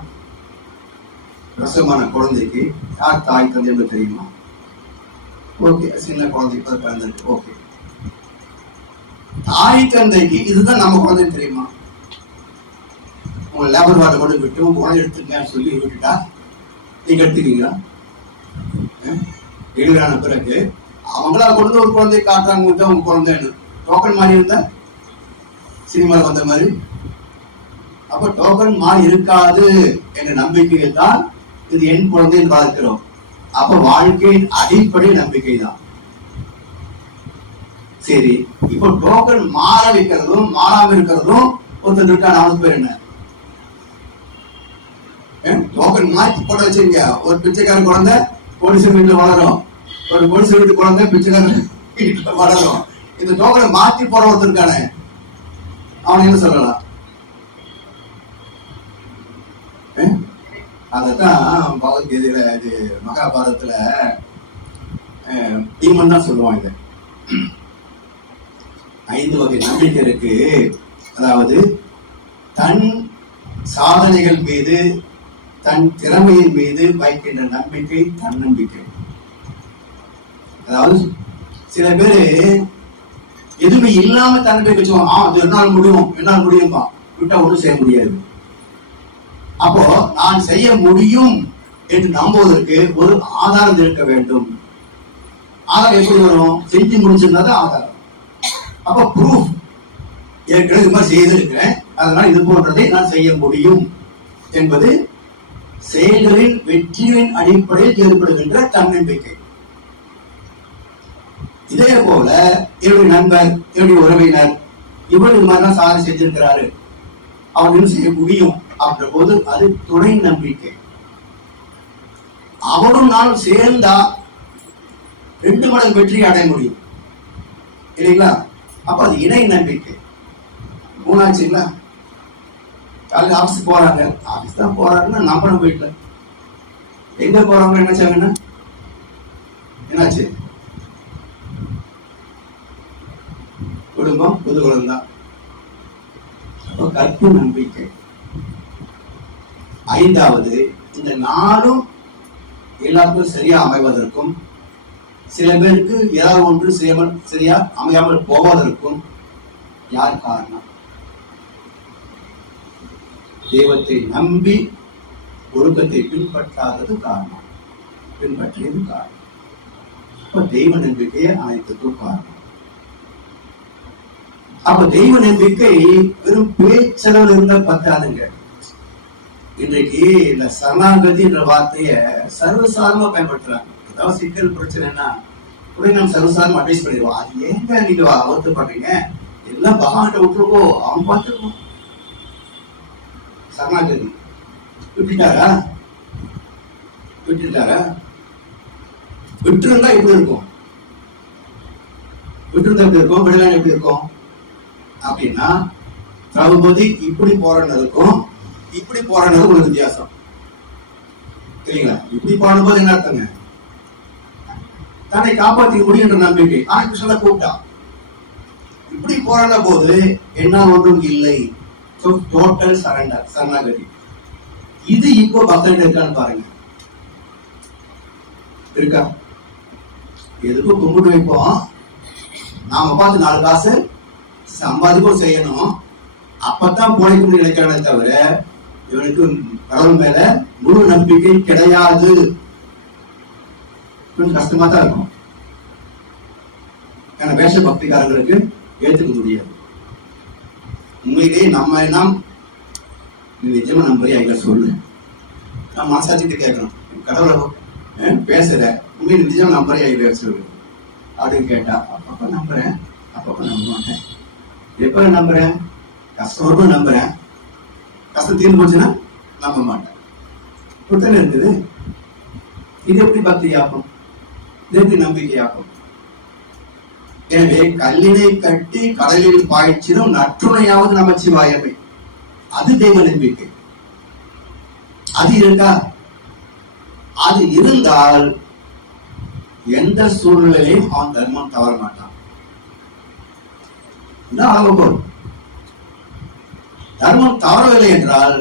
பிரசவமான குழந்தைக்கு யார் தாய் தந்தை என்பது தெரியுமா? ஓகே, சின்ன குழந்தைக்கு பிறந்திருக்கு. ஓகே, தாய் தந்தைக்கு இதுதான் நம்ம குழந்தை தெரியுமா? உங்க லேபர் வார்டு கொண்டு விட்டு உங்க குழந்தை எடுத்துக்கன்னு சொல்லி விட்டுட்டா நீங்க எடுத்துக்கீங்களா? டெலிவரான பிறகு அவங்களா கொண்டு ஒரு குழந்தை காட்டுறாங்க, உங்க குழந்தைன்னு டோக்கன் மாதிரி இருந்தா சினிமாவில் வந்த மாதிரி. அப்ப டோக்கன் மாதிரி இருக்காது என்ற நம்பிக்கையில் தான் இது என் குழந்தைன்னு வளர்க்கிறோம். அப்ப வாழ்க்கையின் அடிப்படை நம்பிக்கை தான். சரி, இப்போ டோக்கன் மாற வைக்கிறதும் மாறாம இருக்கிறதும் ஒருத்தர் இருக்கான அவனுக்கு பேர் என்ன? டோக்கன் மாற்றி போட வச்சிருங்க. ஒரு பிச்சைக்கார குழந்தை போலீஸ் வீட்டுல வளரும், ஒரு போலீஸ் வீட்டு குழந்தை பிச்சைக்கார வீட்டுல வளரும். இந்த டோக்கனை மாற்றி போட ஒருத்தருக்கானே அவன் என்ன சொல்லலாம்? அதத்தான் பகவத்கீதையில, இது மகாபாரதத்துல பீமன் தான் சொல்லுவான். இது 5 வகை நம்பிக்கை இருக்கு. அதாவது தன் சாதனைகள் மீது, தன் திறமையின் மீது வைக்கின்ற நம்பிக்கை தன்னம்பிக்கை. அதாவது சில பேரு எதுவுமே இல்லாம தன்னம்பிக்கை வச்சுவாங்க. அது என்னால் முடியும், என்னால் முடியும்பா, விட்டா ஒன்றும் செய்ய முடியாது. அப்போ நான் செய்ய முடியும் என்று நம்புவதற்கு ஒரு ஆதாரம் இருக்க வேண்டும். ஆதாரம் எப்படி வரும்? செஞ்சு முடிச்சிருந்தாதான் ஆதாரம். அப்ப ப்ரூஃப், ஏற்கனவே இது மாதிரி செய்திருக்கிறேன், அதனால இது போன்றதை நான் செய்ய முடியும் என்பது செயல்களின் வெற்றியின் அடிப்படையில் ஏற்படுகின்ற தன்னம்பிக்கை. இதே போல என்னுடைய நண்பர், என்னுடைய உறவினர் இவர் இது மாதிரிலாம் சாதனை செஞ்சிருக்கிறாரு, அவர்களும் செய்ய முடியும் அப்படின்ற போது அது துணை நம்பிக்கை. அவரும் நானும் சேர்ந்தா 2 மடங்கு வெற்றி அடைய முடியும் இல்லைங்களா? அப்ப அது இணை நம்பிக்கை. 3ஆச்சுங்களா? காலையில் ஆபீஸ் போறாங்க, ஆபீஸ் தான் போறாங்கன்னா நம்பணும். வீட்டுல எங்க போறாங்க என்ன செய்வாங்கன்னா என்னாச்சு? குடும்பம், புதுகுலம் தான். கற்பு நம்பிக்கை. 5வது, இந்த நாளும் எல்லாருக்கும் சரியா அமைவதற்கும், சில பேருக்கு ஏதாவது ஒன்று சரியா அமையாமல் போவதற்கும் யார் காரணம்? தெய்வத்தை நம்பி ஒழுக்கத்தை பின்பற்றாதது காரணம், பின்பற்றியது காரணம். அப்ப தெய்வ நம்பிக்கையை அனைத்துக்கும் காரணம். அப்ப தெய்வ நம்பிக்கை வெறும் பேச்சளவில் இருந்த பத்தாதுங்க. இன்றைக்கு இந்த சரணாகதி என்ற வார்த்தைய சர்வசாதாரணமா பயன்படுத்துறாங்க. ஏதாவது சிக்கல் பிரச்சனைனா உடனே நம்ம சர்வசாதாரணமா அட்வைஸ் பண்ணிடுவோம். அது ஏங்க நீங்க வருத்தப்படுறீங்க, எல்லாம் பகவான்கிட்ட விட்டுருக்கோ, அவன் பார்த்துருக்கோம். சரணாகதி விட்டுட்டாரா? விட்டுட்டாரா? விட்டுருந்தா எப்படி இருக்கும்? விட்டுருந்தா எப்படி இருக்கும்? விடலாம் எப்படி இருக்கும் அப்படின்னா, திரௌபதி இப்படி போறதுக்கும் இப்படி போறதுக்கும் ஒரு வித்தியாசம் சரிங்களா? இப்படி போடும்போது என்ன அர்த்தங்க? தன்னை காப்பாற்றிக்க முடியும் என்ற நம்பிக்கை. ஆனா கிருஷ்ணனை கூப்பிட்டா. இப்படி போராட போது என்ன ஒன்றும் இல்லை, டோட்டல் சரண்டர், சரணாகதி. இது இப்போ பக்தர்கள் இருக்கான்னு பாருங்க. இருக்கா? எதுக்கும் கும்பிட்டு வைப்போம், நாம பார்த்து 4 காசு சம்பாதிக்கும் செய்யணும், அப்பதான் போனிக்க முடியும் நினைக்கிறானே தவிர இவனுக்கு கடவுள் மேல முழு நம்பிக்கை கிடையாது. கஷ்டமா தான் இருக்கும். ஏன்னா வேஷ பக்திக்காரங்களுக்கு ஏற்றுக்க முடியாது. உண்மையிலேயே நம்ம என்ன நிஜமா நம்புறியா இல்ல சொல்லு. நான் மனசாட்சிட்டு கேட்கணும், கடவுளை பேசுற உண்மையை நிஜமா நம்புறியா இல்ல சொல்லு அப்படின்னு கேட்டா, அப்பப்ப நம்புறேன், அப்பப்ப நம்ப மாட்டேன். எப்ப நம்புறேன்? கஷ்டம் நம்புறேன், கஷ்டம் தீர்ந்து போச்சுன்னா நம்ப மாட்டேன். புத்தகம் இருக்குது. இது எப்படி பக்தியாகும்? இது எப்படி நம்பிக்கையாகும்? எனவே கல்லினை கட்டி கடலில் பாய்ச்சிடும் நற்றுணையாவது நமச்சிவாயமை, அது தெய்வ நம்பிக்கை. அது இருக்கா? அது இருந்தால் எந்த சூழ்நிலையும் அவன் தர்மம் தவற மாட்டான். தர்மம் தவறவில்லை என்றால்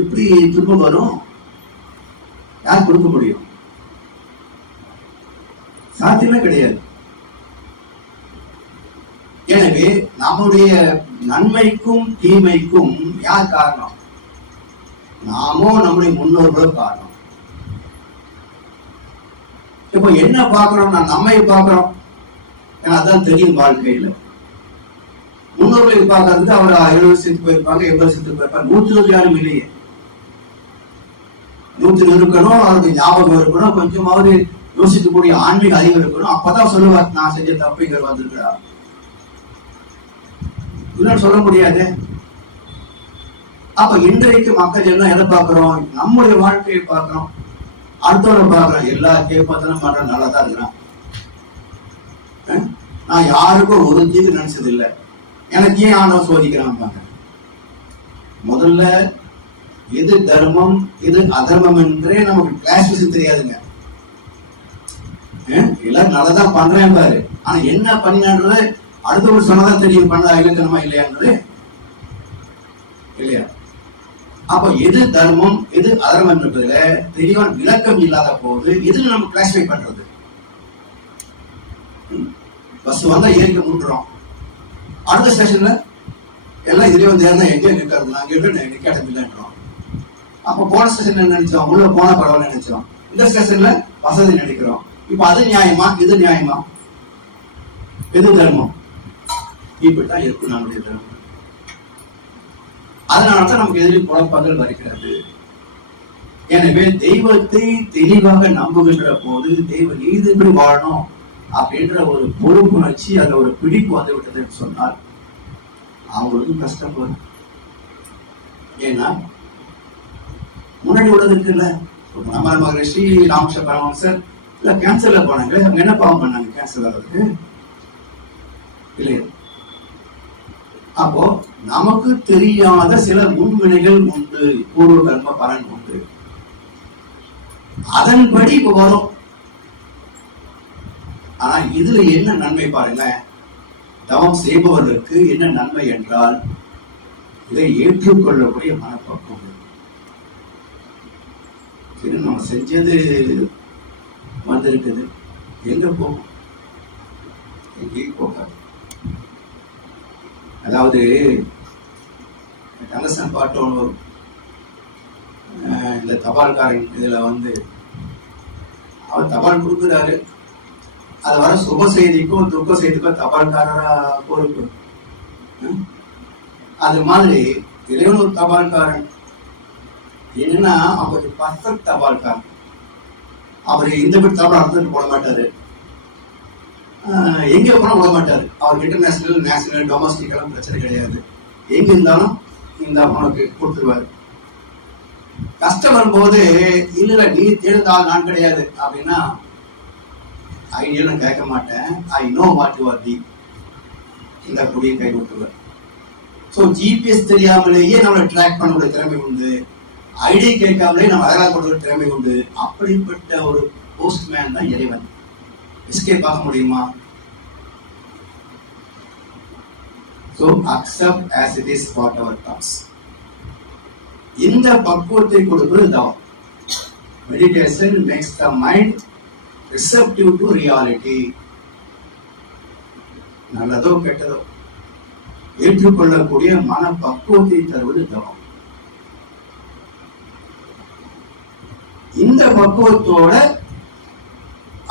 இப்படி துன்பம் வரும். யார் கொடுக்க முடியும்? சாத்தியமே கிடையாது. எனவே நம்முடைய நன்மைக்கும் தீமைக்கும் யார் காரணம்? நாமோ நம்முடைய முன்னோர்களும் காரணம். இப்போ என்ன பார்க்கிறோம்? நான் நம்மை பார்க்கிறோம், ஏன்னா அதான் தெரியும் வாழ்க்கையில. முன்னோர்களை பார்க்கறதுக்கு அவர் 70 செத்து போயிருப்பாங்க, 80 செத்து போயிருப்பாங்க. 120 யாரும் இல்லையே. 100 இருக்கணும், அவருக்கு ஞாபகம் இருக்கணும், கொஞ்சமாவது யோசிக்கக்கூடிய ஆன்மீக அறிவு இருக்கணும். அப்பதான் சொல்லுவார், நான் செஞ்ச தப்புங்கிற வந்திருக்கிறார். இல்லைன்னு சொல்ல முடியாது. அப்ப இன்றைக்கு மக்கள் எல்லாம் எதை பார்க்கிறோம்? நம்முடைய வாழ்க்கையை பார்க்கிறோம், அடுத்தவரை பார்க்கிறோம். எல்லா கேட்பத்தனும் பண்ற நல்லா தான் இருக்கிறான். நான் யாருக்கும் ஒரு தீர்வு நினைச்சது இல்லை, எனக்கு ஏன் ஆண்டவன் சோதிக்கிறான்? முதல்ல எது தர்மம் எது அதர்மம் என்றே நமக்கு கிளாஸ் தெரியாதுங்க. எல்லாரும் நல்லதான் பண்றேன் பாரு, ஆனா என்ன பண்ணினான்றது அடுத்தவங்க சொன்னதான் தெரியும், பண்ணதா இலக்கணமா இல்லையான்றது இல்லையா? அப்ப எது தர்மம் எது அதர்மம் என்பதுல தெளிவான விளக்கம் இல்லாத போது எதுல நம்ம கிளாஸிஃபை பண்றது? பஸ் வந்தா ஏறிக்க முட்டுறோம், அடுத்த ஸ்டேஷன்ல எல்லாம் இதுலயே வந்து ஏறினா எங்க நிற்கிறது, நாங்க நிக்க இடம் இல்லைன்றோம். அப்ப போன ஸ்டேஷன் என்ன நினைச்சோம்? உள்ள போன பரவாயில்ல நினைச்சோம், இந்த ஸ்டேஷன்ல வசதி நினைக்கிறோம். இப்ப அது நியாயமா இது நியாயமா? எது தர்மம்? இப்படித்தான் இருக்கு நம்முடைய தர்மம். அதனால்தான் நமக்கு எதிரில் குழப்பங்கள் வருகிறது. எனவே தெய்வத்தை தெளிவாக நம்புகின்ற போது தெய்வ நீதி எப்படி வாழணும் அப்படின்ற ஒரு பொறுப்புணர்ச்சி, அதுல ஒரு பிடிப்பு வந்து விட்டதுன்னு சொன்னால் அவங்களுக்கும் கஷ்டம் வரும். ஏன்னா முன்னாடி உள்ளதுக்கு இல்ல, நம்ம மகரிஷி ராமகிருஷ்ண பரமஹம்சர் இல்ல கேன்சர்ல போனாங்க, அவங்க என்ன பாவம் பண்ணாங்க கேன்சர் வர்றதுக்கு? இல்லையா? அப்போ நமக்கு தெரியாத சில முன்வினைகள் உண்டு, பூர்வ கர்ம பலன் உண்டு, அதன்படி இப்ப வரும். ஆனா இதுல என்ன நன்மை பாருங்க, தவம் செய்பவர்களுக்கு என்ன நன்மை என்றால் இதை ஏற்றுக்கொள்ளக்கூடிய மனப்பக்குவம். சரி, நம்ம செஞ்சது வந்திருக்குது, எங்க போகும்? எங்கேயும் போகாது. அதாவது கந்தசன் பாட்டு ஒன்று வரும், இந்த தபால்காரன் இதுல வந்து அவர் தபால் கொடுக்குறாரு, அது வர சுப செய்திக்கும் துக்க செய்திக்கும் தபால்காரரா பொறுப்பு. அது மாதிரி இறைவன் ஒரு தபால்காரன். என்னன்னா அவர் பர்ஃபெக்ட் தபால்காரன். அவர் இந்த பேர் தபால் அர்த்தத்துக்கு போட மாட்டாரு. எங்க போனா விட மாட்டாரு. அவருக்கு இன்டர்நேஷனல், நேஷனல், டொமஸ்டிக் எல்லாம் பிரச்சனை கிடையாது. எங்க இருந்தாலும் இந்த உனக்கு கொடுத்துருவாரு. கஷ்டம் வரும்போது இல்ல நீ தேர்ந்தா நான் கிடையாது அப்படின்னா ஐடியா நான் கேட்க மாட்டேன். I know what you are the இந்த கொடியை கை கொடுத்துருவார். ஸோ ஜிபிஎஸ் தெரியாமலேயே நம்மளை ட்ராக் பண்ணக்கூடிய திறமை உண்டு. ஐடி கேட்காமலே நம்ம அழகாக கொடுக்கிற திறமை உண்டு. அப்படிப்பட்ட ஒரு போஸ்ட்மேன் தான் இறைவன். எஸ்கேப் ஆக முடியுமா? So accept as it is whatever comes. இந்த பக்குவத்தை கொடுப்பது தவம். Meditation makes the mind receptive to reality. நல்லதோ கெட்டதோ ஏற்றுக்கொள்ளக்கூடிய மன பக்குவத்தை தருவது தவம். இந்த பக்குவத்தோட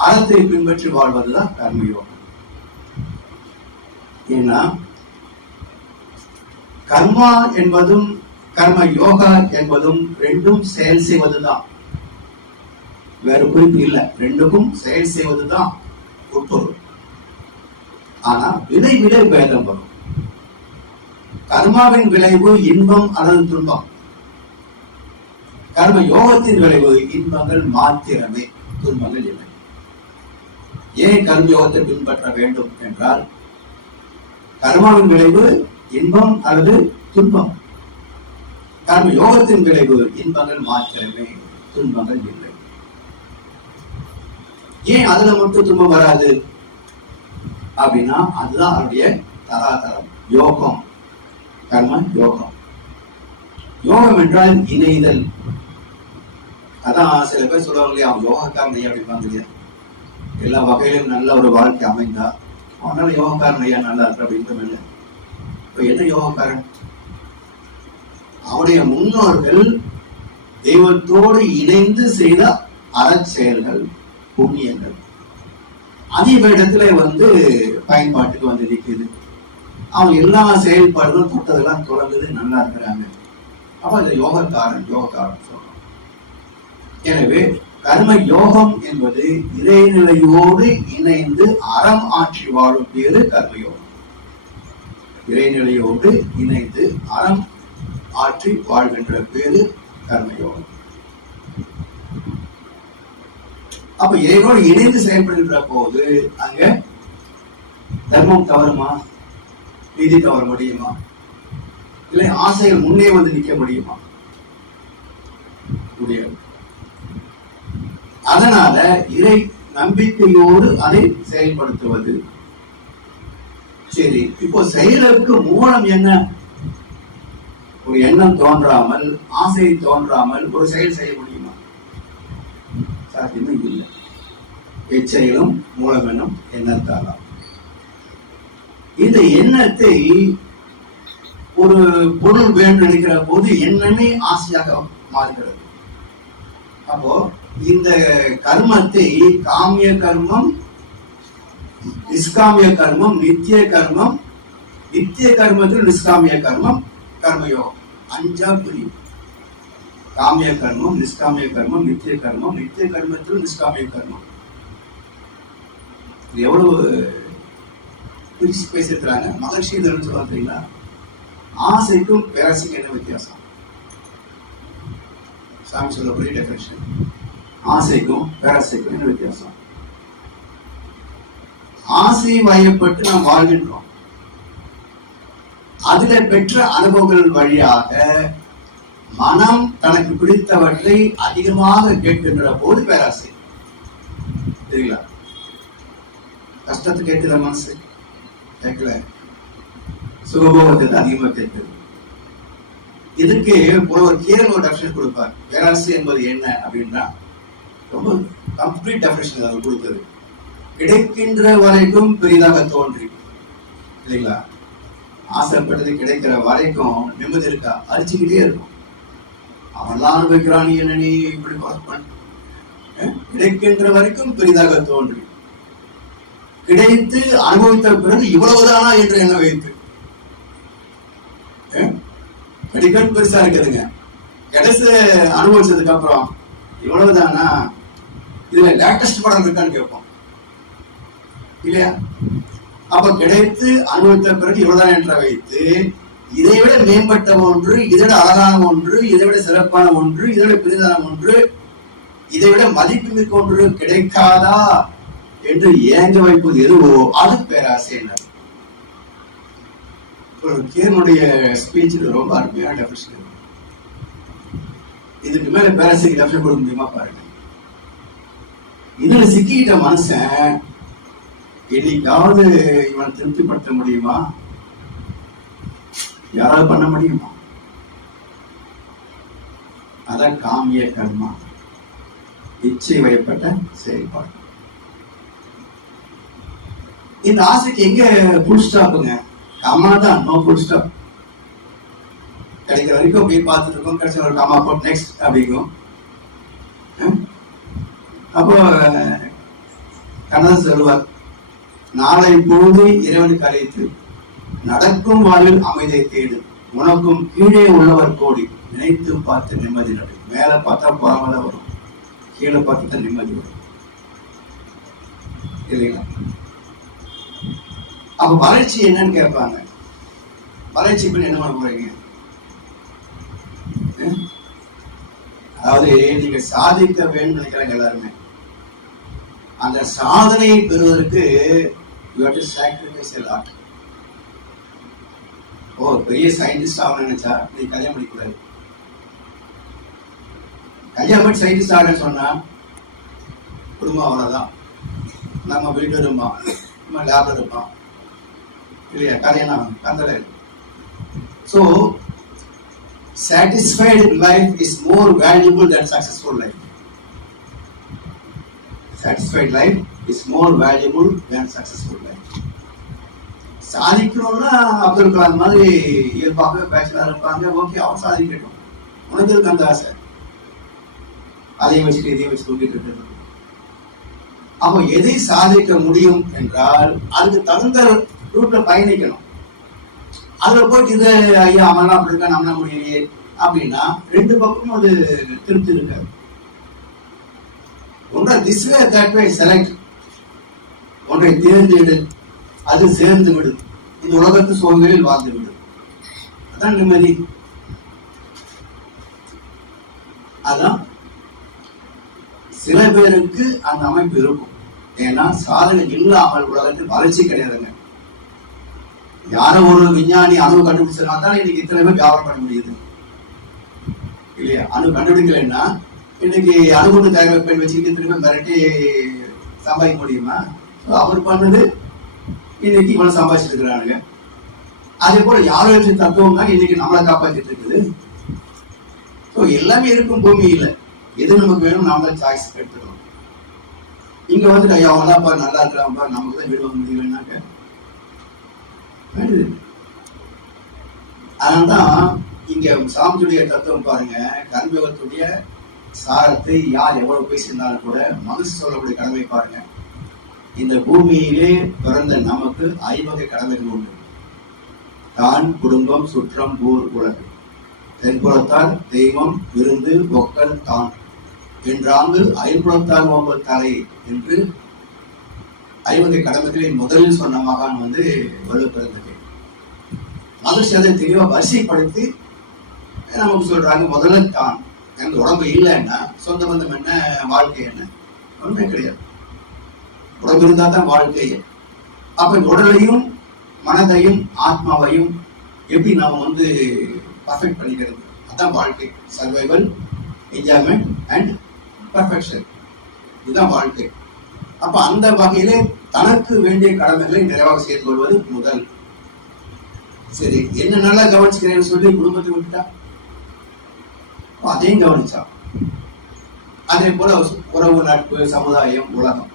அறத்தை பின்பற்றி வாழ்வதுதான் கர்மயோகம். ஏன்னா கர்மா என்பதும் கர்ம யோகா என்பதும் ரெண்டும் செயல் செய்வதுதான், வேற குறிப்பு இல்லை. ரெண்டுக்கும் செயல் செய்வதுதான் உட்பொருள். ஆனா விளைவிலே பேதம் வரும். கர்மாவின் விளைவு இன்பம் அல்லது துன்பம். கர்ம யோகத்தின் விளைவு இன்பங்கள் மாத்திரமே, துன்பங்கள் இல்லை. ஏன் கர்ம யோகத்தை பின்பற்ற வேண்டும் என்றால் கர்மாவின் விளைவு இன்பம் அல்லது துன்பம். கர்ம யோகத்தின் விளைவு இன்பங்கள் மாத்திரமே, துன்பங்கள் இல்லை. ஏன் அதுல மட்டும் துன்பம் வராது அப்படின்னா அதுதான் அவருடைய தராதரம். யோகம், கர்ம யோகம். யோகம் என்றால் இணைதல். அதான் சில பேர் சொல்லுவாங்க இல்லையா, அவன் யோகக்காரன் ஐயா அப்படிப்பாங்க இல்லையா, எல்லா வகையிலும் நல்ல ஒரு வாழ்க்கை அமைந்தா அவனால யோகக்காரன் ஐயா நல்லா இருக்கு அப்படின்ற இல்லை. என்ன யோகக்காரன்? அவருடைய முன்னோர்கள் தெய்வத்தோடு இணைந்து செய்த அறச்செயல்கள், புண்ணியங்கள் அதிக இடத்துல பயன்பாட்டுக்கு வந்து நிற்குது. அவங்க எல்லா செயல்பாடுகளும் தொட்டதெல்லாம் தொடங்குது, நல்லா இருக்கிறாங்க. அப்ப இந்த யோகக்காரன் சொல்றோம். எனவே கர்ம யோகம் என்பது இறைநிலையோடு இணைந்து அறம் ஆற்றி வாழும் பேரு கர்மயோகம். இறைநிலையோடு இணைந்து அறம் ஆற்றி வாழ்கின்ற பேரு கர்மயோகம். அப்ப இறைவனோடு இணைந்து செயல்படுகின்ற போது அங்க தர்மம் தவறுமா? நீதி தவற முடியுமா? இல்லை ஆசைகள் முன்னே வந்து நிற்க முடியுமா? முடியாது. அதனால இறை நம்பிக்கையோடு அதை செயல்படுத்துவது. சரி, இப்போ செயலுக்கு மூலம் என்ன? ஒரு எண்ணம் தோன்றாமல், ஆசை தோன்றாமல் ஒரு செயல் செய்ய முடியுமா? சாத்தியமே இல்லை. எச்செயலும் மூலம் எண்ணம் எண்ணத்தாலாம். இந்த எண்ணத்தை ஒரு பொருள் வேண்டும் நினைக்கிற போது எண்ணமே ஆசையாக மாறுகிறது. அப்போ இந்த கர்மத்தை காமிய கர்மம், நிஷ்காமிய கர்மம், நித்திய கர்மம், நித்திய கர்மத்தில் நிஷ்காமிய கர்மம், கர்மயோகம் அஞ்சா பிரியும். காமிய கர்மம், நிஷ்காமிய கர்மம், நித்திய கர்மம், நித்திய கர்மத்தில் நிஷ்காமிய கர்மம். எவ்வளவு பிரிச்சு பேசிருக்கிறாங்க. மகர்ஷி சொல்லுவாங்க, ஆசைக்கும் பேராசைக்கும் என்ன வித்தியாசம்? சாமி சொல்லக்கூடிய டெஃபினிஷன். ஆசைக்கும் பேராசைக்கும் என்ன வித்தியாசம்? ஆசை வயப்பட்டு நாம் வாழ்கின்றோம். அதுல பெற்ற அனுபவங்கள் வழியாக மனம் தனக்கு பிடித்தவற்றை அதிகமாக கேட்கின்ற போது பேராசை. சரிங்களா? கஷ்டத்தை கேட்கிற மனசு கேட்கல, சுகபோகத்தை அதிகமா கேட்குது. இதுக்கு ஒரு கீரன் ஒரு டெஃபினேஷன் கொடுப்பார். பேராசை என்பது என்ன அப்படின்னா ரொம்ப கம்ப்ளீட் டெஃபினேஷன் அவர் கொடுத்தது. கிடைக்கின்ற வரைக்கும் பெரிதாக தோன்றி, இல்லைங்களா? ஆசைப்பட்டது கிடைக்கிற வரைக்கும் நிம்மதி இருக்கா? அரிச்சுக்கிட்டே இருக்கும். அவன்லாம் அனுபவிக்கிறான், என்ன நீ இப்படி கிடைக்கின்ற வரைக்கும் பெரிதாக தோன்றி, கிடைத்து அனுபவித்த பிறகு இவ்வளவுதானா என்று எண்ண வைத்து, மெடிக்கல் பெருசா இருக்குதுங்க, கிடைச்சு அனுபவிச்சதுக்கு அப்புறம் இவ்வளவுதானா, இதுல லேட்டஸ்ட் படம் இருக்கான்னு கேட்போம். இல்லையா? அப்ப கிடைத்து அனுபவித்த பிறகு இவ்வளவுதான் என்ற வைத்து இதை விட மேம்பட்ட ஒன்று, இதை விட அழகான ஒன்று, இதை விட சிறப்பான ஒன்று, இதை விட பெரிதான ஒன்று, இதை விட மதிப்புமிக்க ஒன்று கிடைக்காதா என்று ஏங்க வைப்பது எதுவோ அது பேராசை. என்ன கேனுடைய ஸ்பீச்சுக்கு ரொம்ப அருமையான டெபினிஷன். இதுக்கு மேல பேராசைக்கு டெபினிஷன் கொடுக்க முடியுமா பாருங்க. இதுல சிக்கிட்ட மனுஷன் என்னைக்காவது இவனை திருப்திப்படுத்த முடியுமா? யாராவது பண்ண முடியுமா? அதான் காமிய கர்மா, இச்சை வயப்பட்ட செயல்பாடு. இந்த ஆசைக்கு எங்க ஃபுல் ஸ்டாப்புங்க? காமா தான், நோ ஃபுல் ஸ்டாப். கிடைக்கிற வரைக்கும் அப்படியே பார்த்துட்டு இருக்கோம். கிடைச்ச ஒரு காமா போட் நெக்ஸ்ட் அப்படிங்கும். அப்போ கண்ணன் சொல்லுவார், நாளை பொழுது இறைவனுக்கு அழைத்து நடக்கும் வாழ்வில் அமைதியை தேடு, உனக்கும் கீழே உள்ளவர் கோடி, நினைத்து பார்த்து நிம்மதி நடு. மேல பார்த்தா பொறாமல வரும், கீழே பார்த்து நிம்மதி வரும் இல்லைங்களா? அப்ப வளர்ச்சி என்னன்னு கேட்பாங்க. வளர்ச்சி பண்ணி என்ன பண்ண போறீங்க? அதாவது நீங்க சாதிக்க வேண்டும் நினைக்கிறாங்க எல்லாருமே. அந்த சாதனையை பெறுவதற்கு you have to sacrifice a lot. பெரிய சயின்டிஸ்ட் ஆகணும்னு நினைச்சா நீ கல்யாணம் பண்ணிக்கூடாது. கல்யாணம் பண்ணி சயின்டிஸ்ட் ஆகணும்னு சொன்னா குடும்பம் அவ்வளவுதான். நம்ம வீட்டு இருப்போம், நம்ம லேப்ல இருப்போம் இல்லையா? கல்யாணம் கந்தல. So satisfied life is more valuable than successful life. Satisfied life is more valuable than successful life. சாதிக்கணும்னா Abdul Kalam மாதிரி இயல்பாக பேச்சுலர் இருப்பாங்க. ஓகே, அவன் சாதிக்கட்டும். உனக்கு இருக்கு அந்த ஆசை, அதையும் வச்சுட்டு இதையும் வச்சு தூக்கிட்டு இருக்கு. அப்போ எதை சாதிக்க முடியும் என்றால் அதுக்கு தகுந்த ரூட்ல பயணிக்கணும். அதுல போயிட்டு இது ஐயா அவன்லாம் அப்படி இருக்கா, நம்மள முடியலையே அப்படின்னா ரெண்டு பக்கமும் அது திருப்தி இருக்காது. ஒன்றை this way that way select, ஒன்றை தேர்ந்தெடு, அது சேர்ந்து விடு, இந்த உலகத்து சோதனையில் வாழ்ந்து விடு, அதான் நிம்மதி. அதான் சில பேருக்கு அந்த அமைப்பு இருக்கும். ஏன்னா சாதனை இல்லாமல் உலகத்தில் வளர்ச்சி கிடையாதுங்க. யாரோ ஒரு விஞ்ஞானி அணு கண்டுபிடிச்சதுனால தான் இன்னைக்கு இத்தனை பேர் வியாபாரம் பண்ண முடியுது இல்லையா? அணு கண்டுபிடிக்கலைன்னா இன்னைக்கு அணுகுண்டு தயாரிப்பை வச்சுக்கிட்டு திரும்ப மிரட்டி சம்பாதிக்க முடியுமா? அவர் பண்ணது இன்னைக்கு இவ்வளவு சம்பாதிச்சுட்டு இருக்கிறானுங்க. அதே போல யாரோ தத்துவம் தான் இன்னைக்கு நம்மளை காப்பாற்றிட்டு இருக்குது. எல்லாமே இருக்கும் பூமியில. எது நமக்கு வேணும் நாம தான் சாய்ஸ் எடுத்துக்கணும். இங்க வந்துட்டு ஐயா அவங்களாம் நல்லா இருக்கிறாங்க, நமக்கு தான் வீடு வாங்க முடியலன்னாக்க அதனால்தான் இங்க சாமியுடைய தத்துவம் பாருங்க. கர்மயோகத்துடைய சாரத்தை யார் எவ்வளவு பேசியிருந்தாலும் கூட மனசு சொல்லக்கூடிய கடமை பாருங்க. இந்த பூமியிலே பிறந்த நமக்கு 5 வகை கடமைகள் உண்டு. தான், குடும்பம், சுற்றம், ஊர், உலகு. தென்புறத்தால் தெய்வம், விருந்து, ஒக்கல், தான் என்றாங்கு ஐம்புறத்தால் ஒன்பது தலை என்று 5 வகை கடமைகளை முதலில் சொன்ன மகான் வலுப்பிறந்தது. மகிழ்ச்சி அதை தெளிவா வரிசைப்படுத்தி நமக்கு சொல்றாங்க. முதல்ல தான், எனக்கு உடம்பு இல்லைன்னா சொந்த பந்தம் என்ன, வாழ்க்கை என்ன? ஒண்ணுமே கிடையாது. உடம்பு இருந்தா தான் வாழ்க்கையே. அப்ப உடலையும் மனதையும் ஆத்மாவையும் எப்படி நாம பர்ஃபெக்ட் பண்ணிக்கிறது, அதான் வாழ்க்கை. சர்வைவல், என்ஜாய்மெண்ட் அண்ட் பர்ஃபெக்ஷன், இதுதான் வாழ்க்கை. அப்ப அந்த வகையிலே தனக்கு வேண்டிய கடமைகளை நிறைவாக செய்து கொள்வது முதல். சரி, என்ன நல்லா கவனிச்சுக்கிறேன்னு சொல்லி குடும்பத்தை விட்டுட்டா அதையும் கவனிச்சா. அதே போல உறவு, நட்பு, சமுதாயம், உலகம்.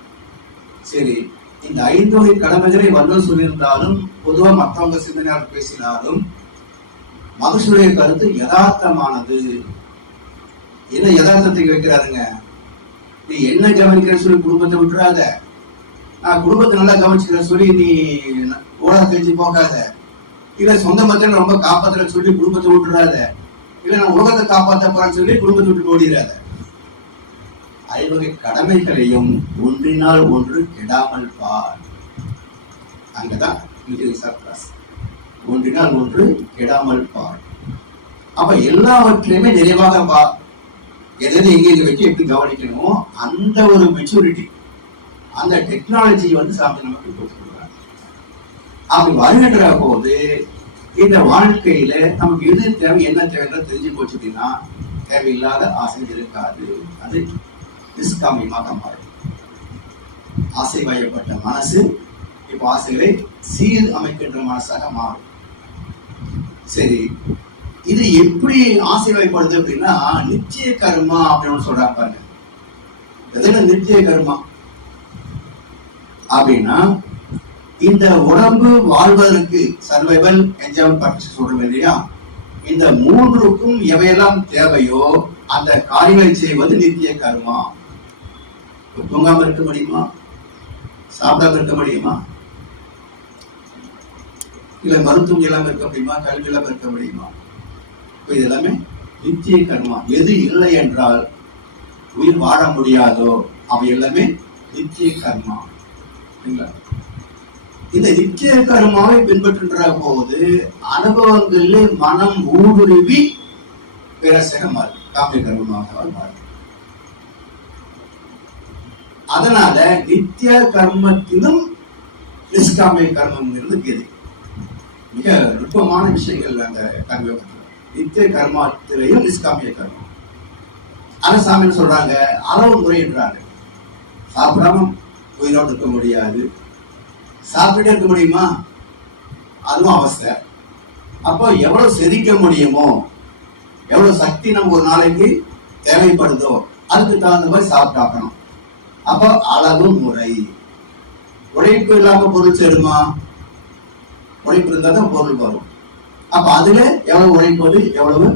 சரி, இந்த 5 வகை கடமைகளை வள்ளுவர் சொல்லியிருந்தாலும் பொதுவா மற்றவங்க சிந்தனையாளர் பேசினாலும் மகிழ்ச்சியுடைய கருத்து யதார்த்தமானது. என்ன யதார்த்தத்துக்கு வைக்கிறாருங்க? நீ என்ன கவனிக்கிற சொல்லி குடும்பத்தை விட்டுறாத, நான் குடும்பத்தை நல்லா கவனிச்சுக்கிற சொல்லி நீ ஓட கழிச்சு போகாத, இல்ல சொந்த மக்கள் ரொம்ப காப்பாத்துற சொல்லி குடும்பத்தை விட்டுறாத, இல்ல நான் உலகத்தை காப்பாற்ற போறான்னு சொல்லி குடும்பத்தை விட்டு ஓடிடாத. 5 வகை கடமைகளையும் ஒன்றினால் ஒன்று கெடாமல் பார். அங்கதான் சர்ப்ளஸ். ஒன்றினால் ஒன்று கெடாமல் பார். அப்ப எல்லாவற்றையுமே நிறைவாக பார். எதை எங்கே வச்சு எப்படி கவனிக்கணுமோ அந்த ஒரு மெச்சூரிட்டி, அந்த டெக்னாலஜி சாமி நமக்கு கொடுத்துருக்காங்க. அப்படி வருகின்ற போது இந்த வாழ்க்கையில நமக்கு எது தேவை என்ன தேவைன்னு தெரிஞ்சு போச்சுன்னா தேவையில்லாத ஆசைகள் இருக்காது. அது நிஷ்காமியமாக மாறும். ஆசை வயப்பட்ட மனசு இப்ப ஆசைகளை சீர் அமைக்கின்ற மனசாக மாறும். சரி, இது எப்படி ஆசை வயப்படுது அப்படின்னா நிச்சய கர்மா அப்படின்னு சொல்றாங்க பாருங்க. எதுனா நிச்சய கர்மா அப்படின்னா இந்த உடம்பு வாழ்வதற்கு சர்வைவல் என்ஜாய்மெண்ட் பர்பஸ் சொல்றோம் இல்லையா, இந்த மூன்றுக்கும் எவையெல்லாம் தேவையோ அந்த காரியங்களை செய்வது நித்திய கர்மா. தூங்காம இருக்க முடியுமா? சாப்பிடாம இருக்க முடியுமா? இல்ல மருத்துவம் இல்லாம இருக்க முடியுமா? கல்வி இல்லாம இருக்க முடியுமா? இது எல்லாமே நித்திய கர்மா. எது இல்லை என்றால் உயிர் வாழ முடியாதோ அவை எல்லாமே நித்திய கர்மா. இந்த நித்திய கர்மாவை பின்பற்றுகின்ற போது அனுபவங்களில் மனம் ஊடுருவி பேரசக மாறும், காமிய கர்மமாக மாறும். அதனால நித்திய கர்மத்திலும் நிஷ்காமிய கர்மம் இருக்குது. மிக நுட்பமான விஷயங்கள் அந்த கர்ம. நித்திய கர்மத்திலையும் நிஷ்காமிய கர்மம். சாமி சொல்றாங்க அளவு முறைன்றாங்க. சாப்பிடாம உயிரோடு இருக்க முடியாது, சாப்பிட்டுட்டே இருக்க முடியுமா? அதுவும் அவஸ்தை. அப்போ எவ்வளவு செரிக்க முடியுமோ, எவ்வளவு சக்தி நம்ம ஒரு நாளைக்கு தேவைப்படுதோ அதுக்கு தகுந்த மாதிரி சாப்பிட்டாக்கணும். அப்போ அளவு முறை. உழைப்பு இல்லாம பொருள் சேருமா? உழைப்பு இருந்தா தான் பொருள் வரும். அப்ப அதுல எவ்வளவு உழைப்பது, எவ்வளவு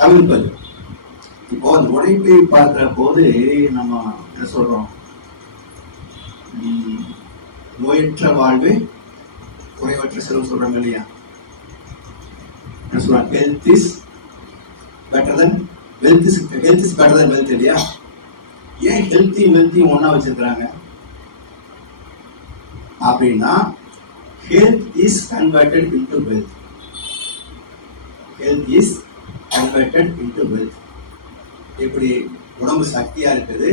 தவிர்ப்பது. இப்போ அந்த உழைப்பை பார்க்கிற போது நம்ம என்ன சொல்றோம்? நோயற்ற வாழ்வு குறைவற்ற செலவு சொல்றாங்க இல்லையா? என்ன சொல்றாங்க? Health is better then wealth is better then wealth இல்லையா? ஏன் ஹெல்த்தையும் வெல்த்தையும் ஒன்னா வச்சிருக்கிறாங்க அப்படின்னா health is converted into wealth. Health is converted into wealth. எப்படி உடம்பு சக்தியா இருக்குது,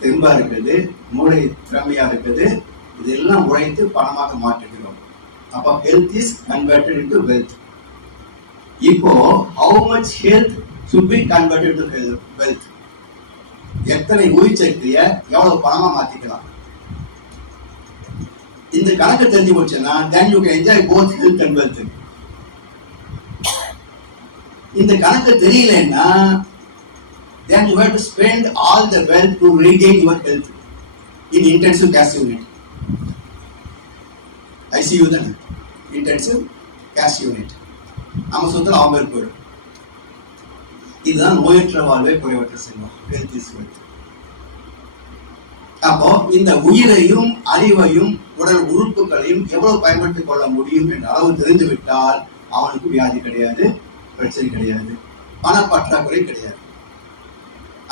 தெம்பா இருக்குது, மூளை திறமையா இருக்குது, இதெல்லாம் உழைத்து பணமாக மாற்றுகிறோம். அப்போ health is converted into wealth. இப்போ how much health should be converted into wealth? எத்தனை உயிர் சக்தியை எவ்வளவு பணமா மாத்திக்கலாம்? இந்த கணக்கு தெரிஞ்சு போச்சுன்னா then you can enjoy both health and wealth. இந்த கணக்கு தெரியலன்னா then you have to spend all the wealth to regain your health in intensive cash unit. ICU தானே, intensive cash unit. நம்ம சொத்துல அவங்க போயிடும். இதுதான் நோயற்ற வாழ்வை குறைவற்ற செல்வம், health is wealth. அப்போ இந்த உயிரையும் அறிவையும் உடல் உறுப்புகளையும் எவ்வளவு பயன்படுத்திக் கொள்ள முடியும் என்ற அளவு தெரிந்து விட்டால் அவனுக்கு வியாதி கிடையாது, பிரச்சனை கிடையாது, பணப்பற்றாக்குறை கிடையாது.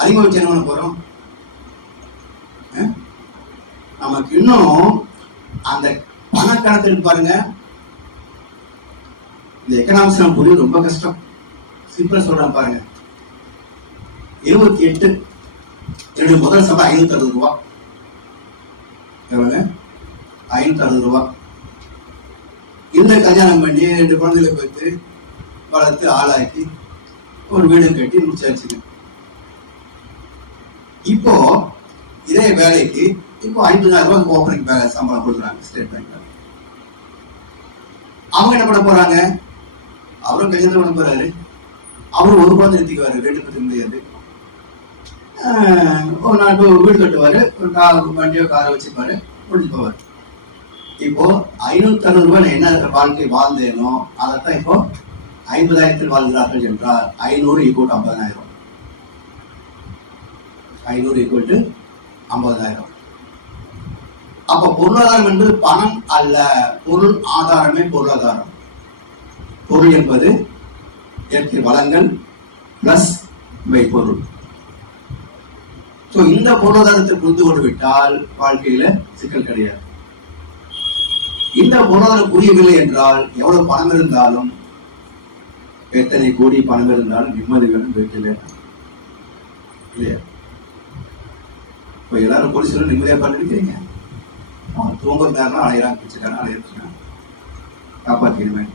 அறிமுகம் என்ன பண்ண போறோம்? நமக்கு இன்னும் அந்த பணக்கணக்கு பாருங்க. இந்த எக்கனாமிக்ஸ் நம்ம புரியும், ரொம்ப கஷ்டம். சிம்பிளா சொல்றேன் பாருங்க. 28 என்னுடைய முதல் சம்பளம் 560 ரூபாய். 560 ரூபாய். இந்த கல்யாணம் பண்ணி 2 குழந்தைகளை பெற்று வளர்த்து ஆளாக்கி ஒரு வீடு கட்டி முடிச்சாச்சுங்க. இப்போ இதே வேலைக்கு இப்போ 50,000 ரூபாய் ஓப்பனிங் சம்பளம் கொடுக்குறாங்க ஸ்டேட் பேங்க்ல. அவங்க என்ன பண்ண போறாங்க? அவரும் கல்யாணம் பண்ண போறாரு. அவரும் ஒரு குழந்தை நிறுத்திக்குவாரு, 2 பேருக்கு முடியாது. ஒரு நாள் வீடு கட்டுவாரு, ஒரு வண்டியோ காரை வச்சுப்பாரு, முடிஞ்சு போவார். இப்போ 560 ரூபாய் என்ன வாழ்க்கை வாழ்ந்தேனோ அதைத்தான் இப்போ 50,000 வாழ்கிறார்கள் என்றால் 500 = 50,000. 500 = 50,000. அப்ப பொருளாதாரம் என்பது பணம் அல்ல, பொருள் ஆதாரமே பொருளாதாரம். பொருள் என்பது இயற்கை வளங்கள் பிளஸ் பொருள். இந்த பொருளாதாரத்தை புரிந்து கொண்டு விட்டால் வாழ்க்கையில சிக்கல் கிடையாது. இந்த பொருளாதாரம் புரியவில்லை என்றால் எவ்வளவு பணம் இருந்தாலும், எத்தனை கோடி பணம் இருந்தாலும் நிம்மதி வேணும் வீட்டில் இல்லையா? இப்ப எல்லாரும் போலீஸ்ல நிம்மதியா பண்ணிருக்கீங்க. அவன் தூங்குற நேரம் அலையிறான், பிச்சுக்கான அலையிறான், காப்பாற்றிடுவேன்.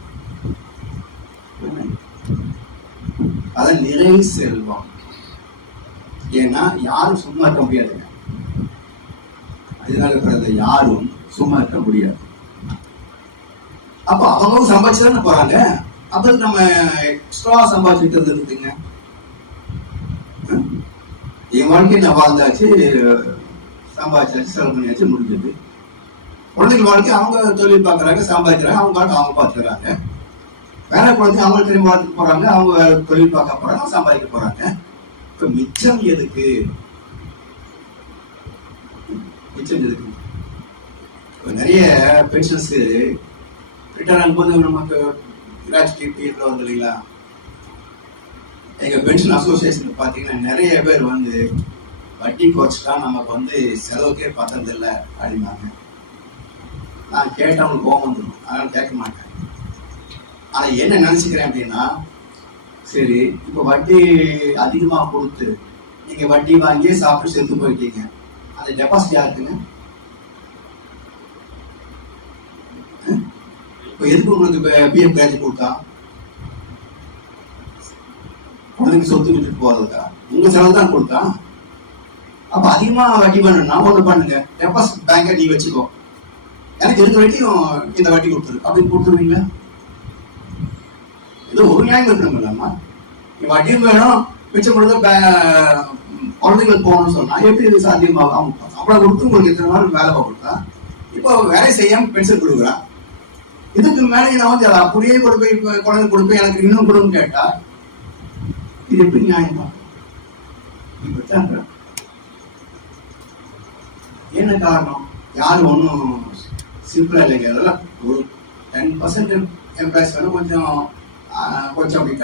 அதான் நிறை செல்வம். ஏன்னா யாரும் சும்மா இருக்க முடியாதுங்க. அதனால பிறந்த யாரும் சும்மா இருக்க முடியாது. அப்ப அவங்களும் சம்பாதிச்சுதானே போறாங்க. அப்ப நம்ம எக்ஸ்ட்ரா சம்பாதிச்சுட்டு இருக்குங்க. என் வாழ்க்கையை நான் வாழ்ந்தாச்சு, சம்பாதிச்சாச்சு, செலவு பண்ணியாச்சு, முடிஞ்சது. குழந்தைகள் வாழ்க்கை அவங்க தொழில் பார்க்கறாங்க, சம்பாதிக்கிறாங்க, அவங்க வாழ்க்கை அவங்க பார்த்துக்கிறாங்க. வேற குழந்தைங்க அவங்க திரும்ப வாழ்த்துக்கு போறாங்க, அவங்க தொழில் பார்க்க போறாங்க, சம்பாதிக்க போறாங்க. இப்ப மிச்சம் எதுக்கு? மிச்சம் எதுக்கு? இப்ப நிறைய பென்ஷன்ஸ் ரிட்டர்ன் ஆகும்போது நமக்கு கிராஜுவேட் வந்து இல்லைங்களா? எங்க பென்ஷன் அசோசியேஷன் பாத்தீங்கன்னா நிறைய பேர் வந்து வட்டி குறைச்சிட்டா நமக்கு வந்து செலவுக்கே பத்தது இல்லை அப்படின்னாங்க. நான் கேட்டவங்களுக்கு கோபம் வந்துடும், அதனால கேட்க மாட்டேன். ஆனா என்ன நினைச்சுக்கிறேன் அப்படின்னா, சரி இப்ப வட்டி அதிகமா கொடுத்து நீங்க வட்டி வாங்கியே சாப்பிட்டு செத்து போயிட்டீங்க, அந்த டெபாசிட் யாருக்குங்க? இப்ப எதுக்கு உங்களுக்கு பிஎம் கிராஜுவேட் கொடுத்தா? குழந்தைக்கு சொத்து விட்டுட்டு போறதுக்கா? உங்க செலவு தான் கொடுத்தா. அப்ப அதிகமா வட்டி பண்ணணும்னா ஒண்ணு பண்ணுங்க, டெபாசிட் பேங்கை நீ வச்சுக்கோ, எனக்கு இருக்க வரைக்கும் இந்த வட்டி கொடுத்துரு அப்படின்னு கொடுத்துருவீங்களா? ஏதோ ஒரு நியாயம் இருக்கணும் இல்லாமா? வட்டியும் வேணும், மிச்சம் கொடுத்து குழந்தைங்களுக்கு போகணும்னு சொன்னா எப்படி இது சாத்தியமாகும்? அவ்வளவு கொடுத்து உங்களுக்கு எத்தனை நாள் வேலை கொடுத்தா, இப்போ வேலை செய்யாம பென்ஷன் கொடுக்குறான். இதுக்கு மேலே நான் வந்து அதை அப்படியே கொடுப்பேன், இப்ப குழந்தை கொடுப்பேன், எனக்கு இன்னும் கொடுன்னு கேட்டா இது எப்படி நியாயமா? இப்படித்தான் என்ன காரணம்? யாரும் ஒன்றும் சிம்பிளா இல்லைங்க. அதெல்லாம் ஒரு 10% எம்ப்ளாய்ஸ் வந்து கொஞ்சம் அப்படி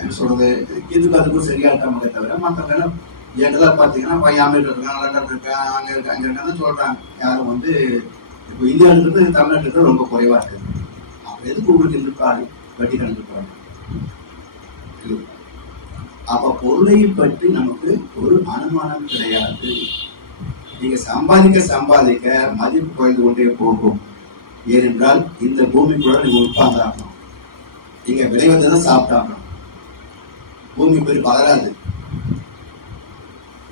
என்ன சொல்றது, இதுக்கு அதுக்கும் சரியா இருக்காம தவிர மற்றவங்க எல்லாம் ஜென்ரலா பாத்தீங்கன்னா பையன் அமெரிக்கா இருக்கான், லண்டன் இருக்கான், அங்க இருக்கா, அங்க இருக்கான்னு சொல்றாங்க. யாரும் வந்து இப்போ இந்தியாவில இருந்து தமிழ்நாட்டுல இருந்து ரொம்ப குறைவா இருக்கு. அப்ப எதுக்கு உங்களுக்கு இந்த காடு வட்டி கணக்கு போறாங்க? அப்ப பொருளை பற்றி நமக்கு ஒரு அனுமானம் கிடையாது. நீங்க சம்பாதிக்க மதிப்பு குறைந்து கொண்டே போகும். ஏனென்றால் இந்த பூமிக்குள்ள நீங்க உட்கார்ந்தாகணும், நீங்க விளைவதான் சாப்பிட்டாகணும். பூமி பேர் வளராது,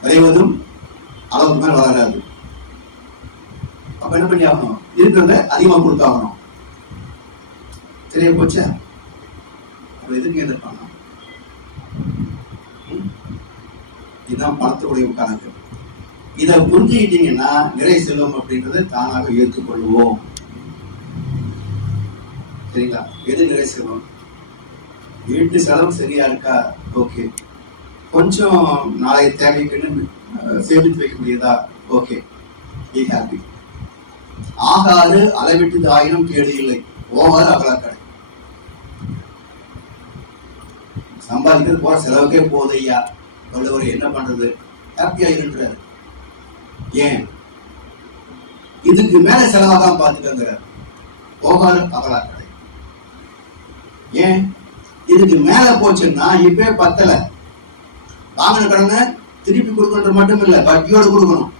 விளைவதும் அளவுக்கு மேல் வளராது. அப்ப என்ன பண்ணி ஆகணும்? இருக்கிறத அதிகமா கொடுத்தாகணும். தெரிய போச்சா? எதுக்கு எதிர்ப்பாங்க? இதுதான் பணத்துடைய கணக்கு. இதை புரிஞ்சுக்கிட்டீங்கன்னா நிறை செல்வம் அப்படின்றத தானாக ஏற்றுக்கொள்வோம். சரிங்களா? எது நிறை செல்வம்? வீட்டு செலவு சரியா இருக்கா? ஓகே. கொஞ்சம் நாளைய தேவைக்குன்னு சேமித்து வைக்க முடியுதா? Okay, be happy. ஆகாறு அளவிட்டு ஆயிரம் கேடு இல்லை, ஓவாறு அகலாக்கடை. சம்பாதிக்கிறது போற செலவுக்கே போதையா, வள்ளுவர் என்ன பண்றது? ஹாப்பியா இருன்றாரு. ஏன்? இதுக்கு மேல செலவாதான் பார்த்துக்கிறார். ஓகாறு அகலாக்கடை. ஏன்? இதுக்கு மேல போச்சுன்னா இப்பே பத்தல, வாங்கின கடனை திருப்பி கொடுக்கறது மட்டும் இல்ல, வட்டியோட கொடுக்கணும்.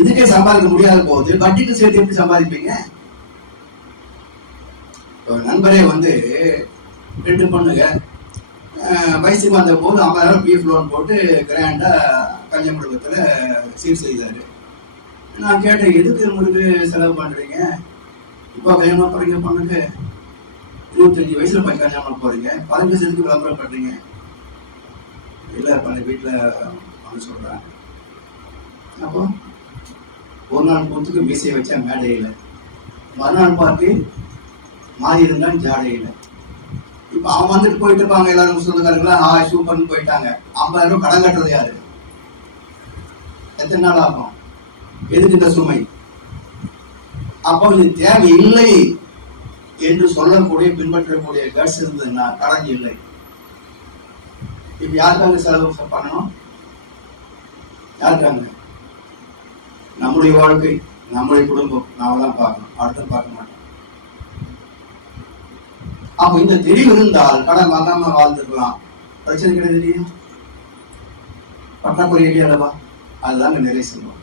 இதுக்கே சம்பாதிக்க முடியாத போது வட்டிக்கு சேர்த்து எப்படி சம்பாதிப்பீங்க? நண்பரே வந்து 2 பொண்ணுங்க வயசுக்கு வந்த போது 50,000 பிஎஃப் லோன் போட்டு கிராண்டா கல்யாண குடும்பத்துல சீர் செய்தாரு. நான் கேட்டேன், எதுக்கு உங்களுக்கு செலவு பண்றீங்க? இப்போ கல்யாணம் போறீங்க, பொண்ணுக்கு 25 வயசுல போய் கல்யாணம் போறீங்க, 15 வயசுக்கு விளம்பரம் பண்றீங்க. இல்ல பண்ண வீட்டுல பண்ண சொல்றாங்க. அப்போ ஒரு நாள் கூத்துக்கு மீசையை வச்சா மேடையில, மறுநாள் பார்த்து மாறி இருந்தான் ஜாடையில. இப்ப அவன் வந்துட்டு போயிட்டு இருப்பாங்க, எல்லாரும் சொந்தக்காரங்களா சூப்பர்னு போயிட்டாங்க. 50,000 கடன் கட்டுறது யாரு? எத்தனை நாள் ஆகும்? எதுக்கு இந்த சுமை? அப்போ இது தேவையில்லை என்று சொல்லக்கூடிய பின்பற்றக்கூடிய கட்ஸ் இருந்ததுன்னா கடன் இல்லை. இப்ப யாருக்காக செலவு பண்ணணும்? யாருக்காங்க? நம்முடைய வாழ்க்கை, நம்முடைய குடும்பம், நாம தான் பார்க்கணும், அடுத்த பார்க்க மாட்டோம். அப்ப இந்த தெளிவு இருந்தால் கடன் வாங்காம வாழ்ந்துருக்கலாம், பிரச்சனை கிடையாது இல்லையா? பற்றாக்குறை இல்லையா? அதுதாங்க நிறைய செல்வம்.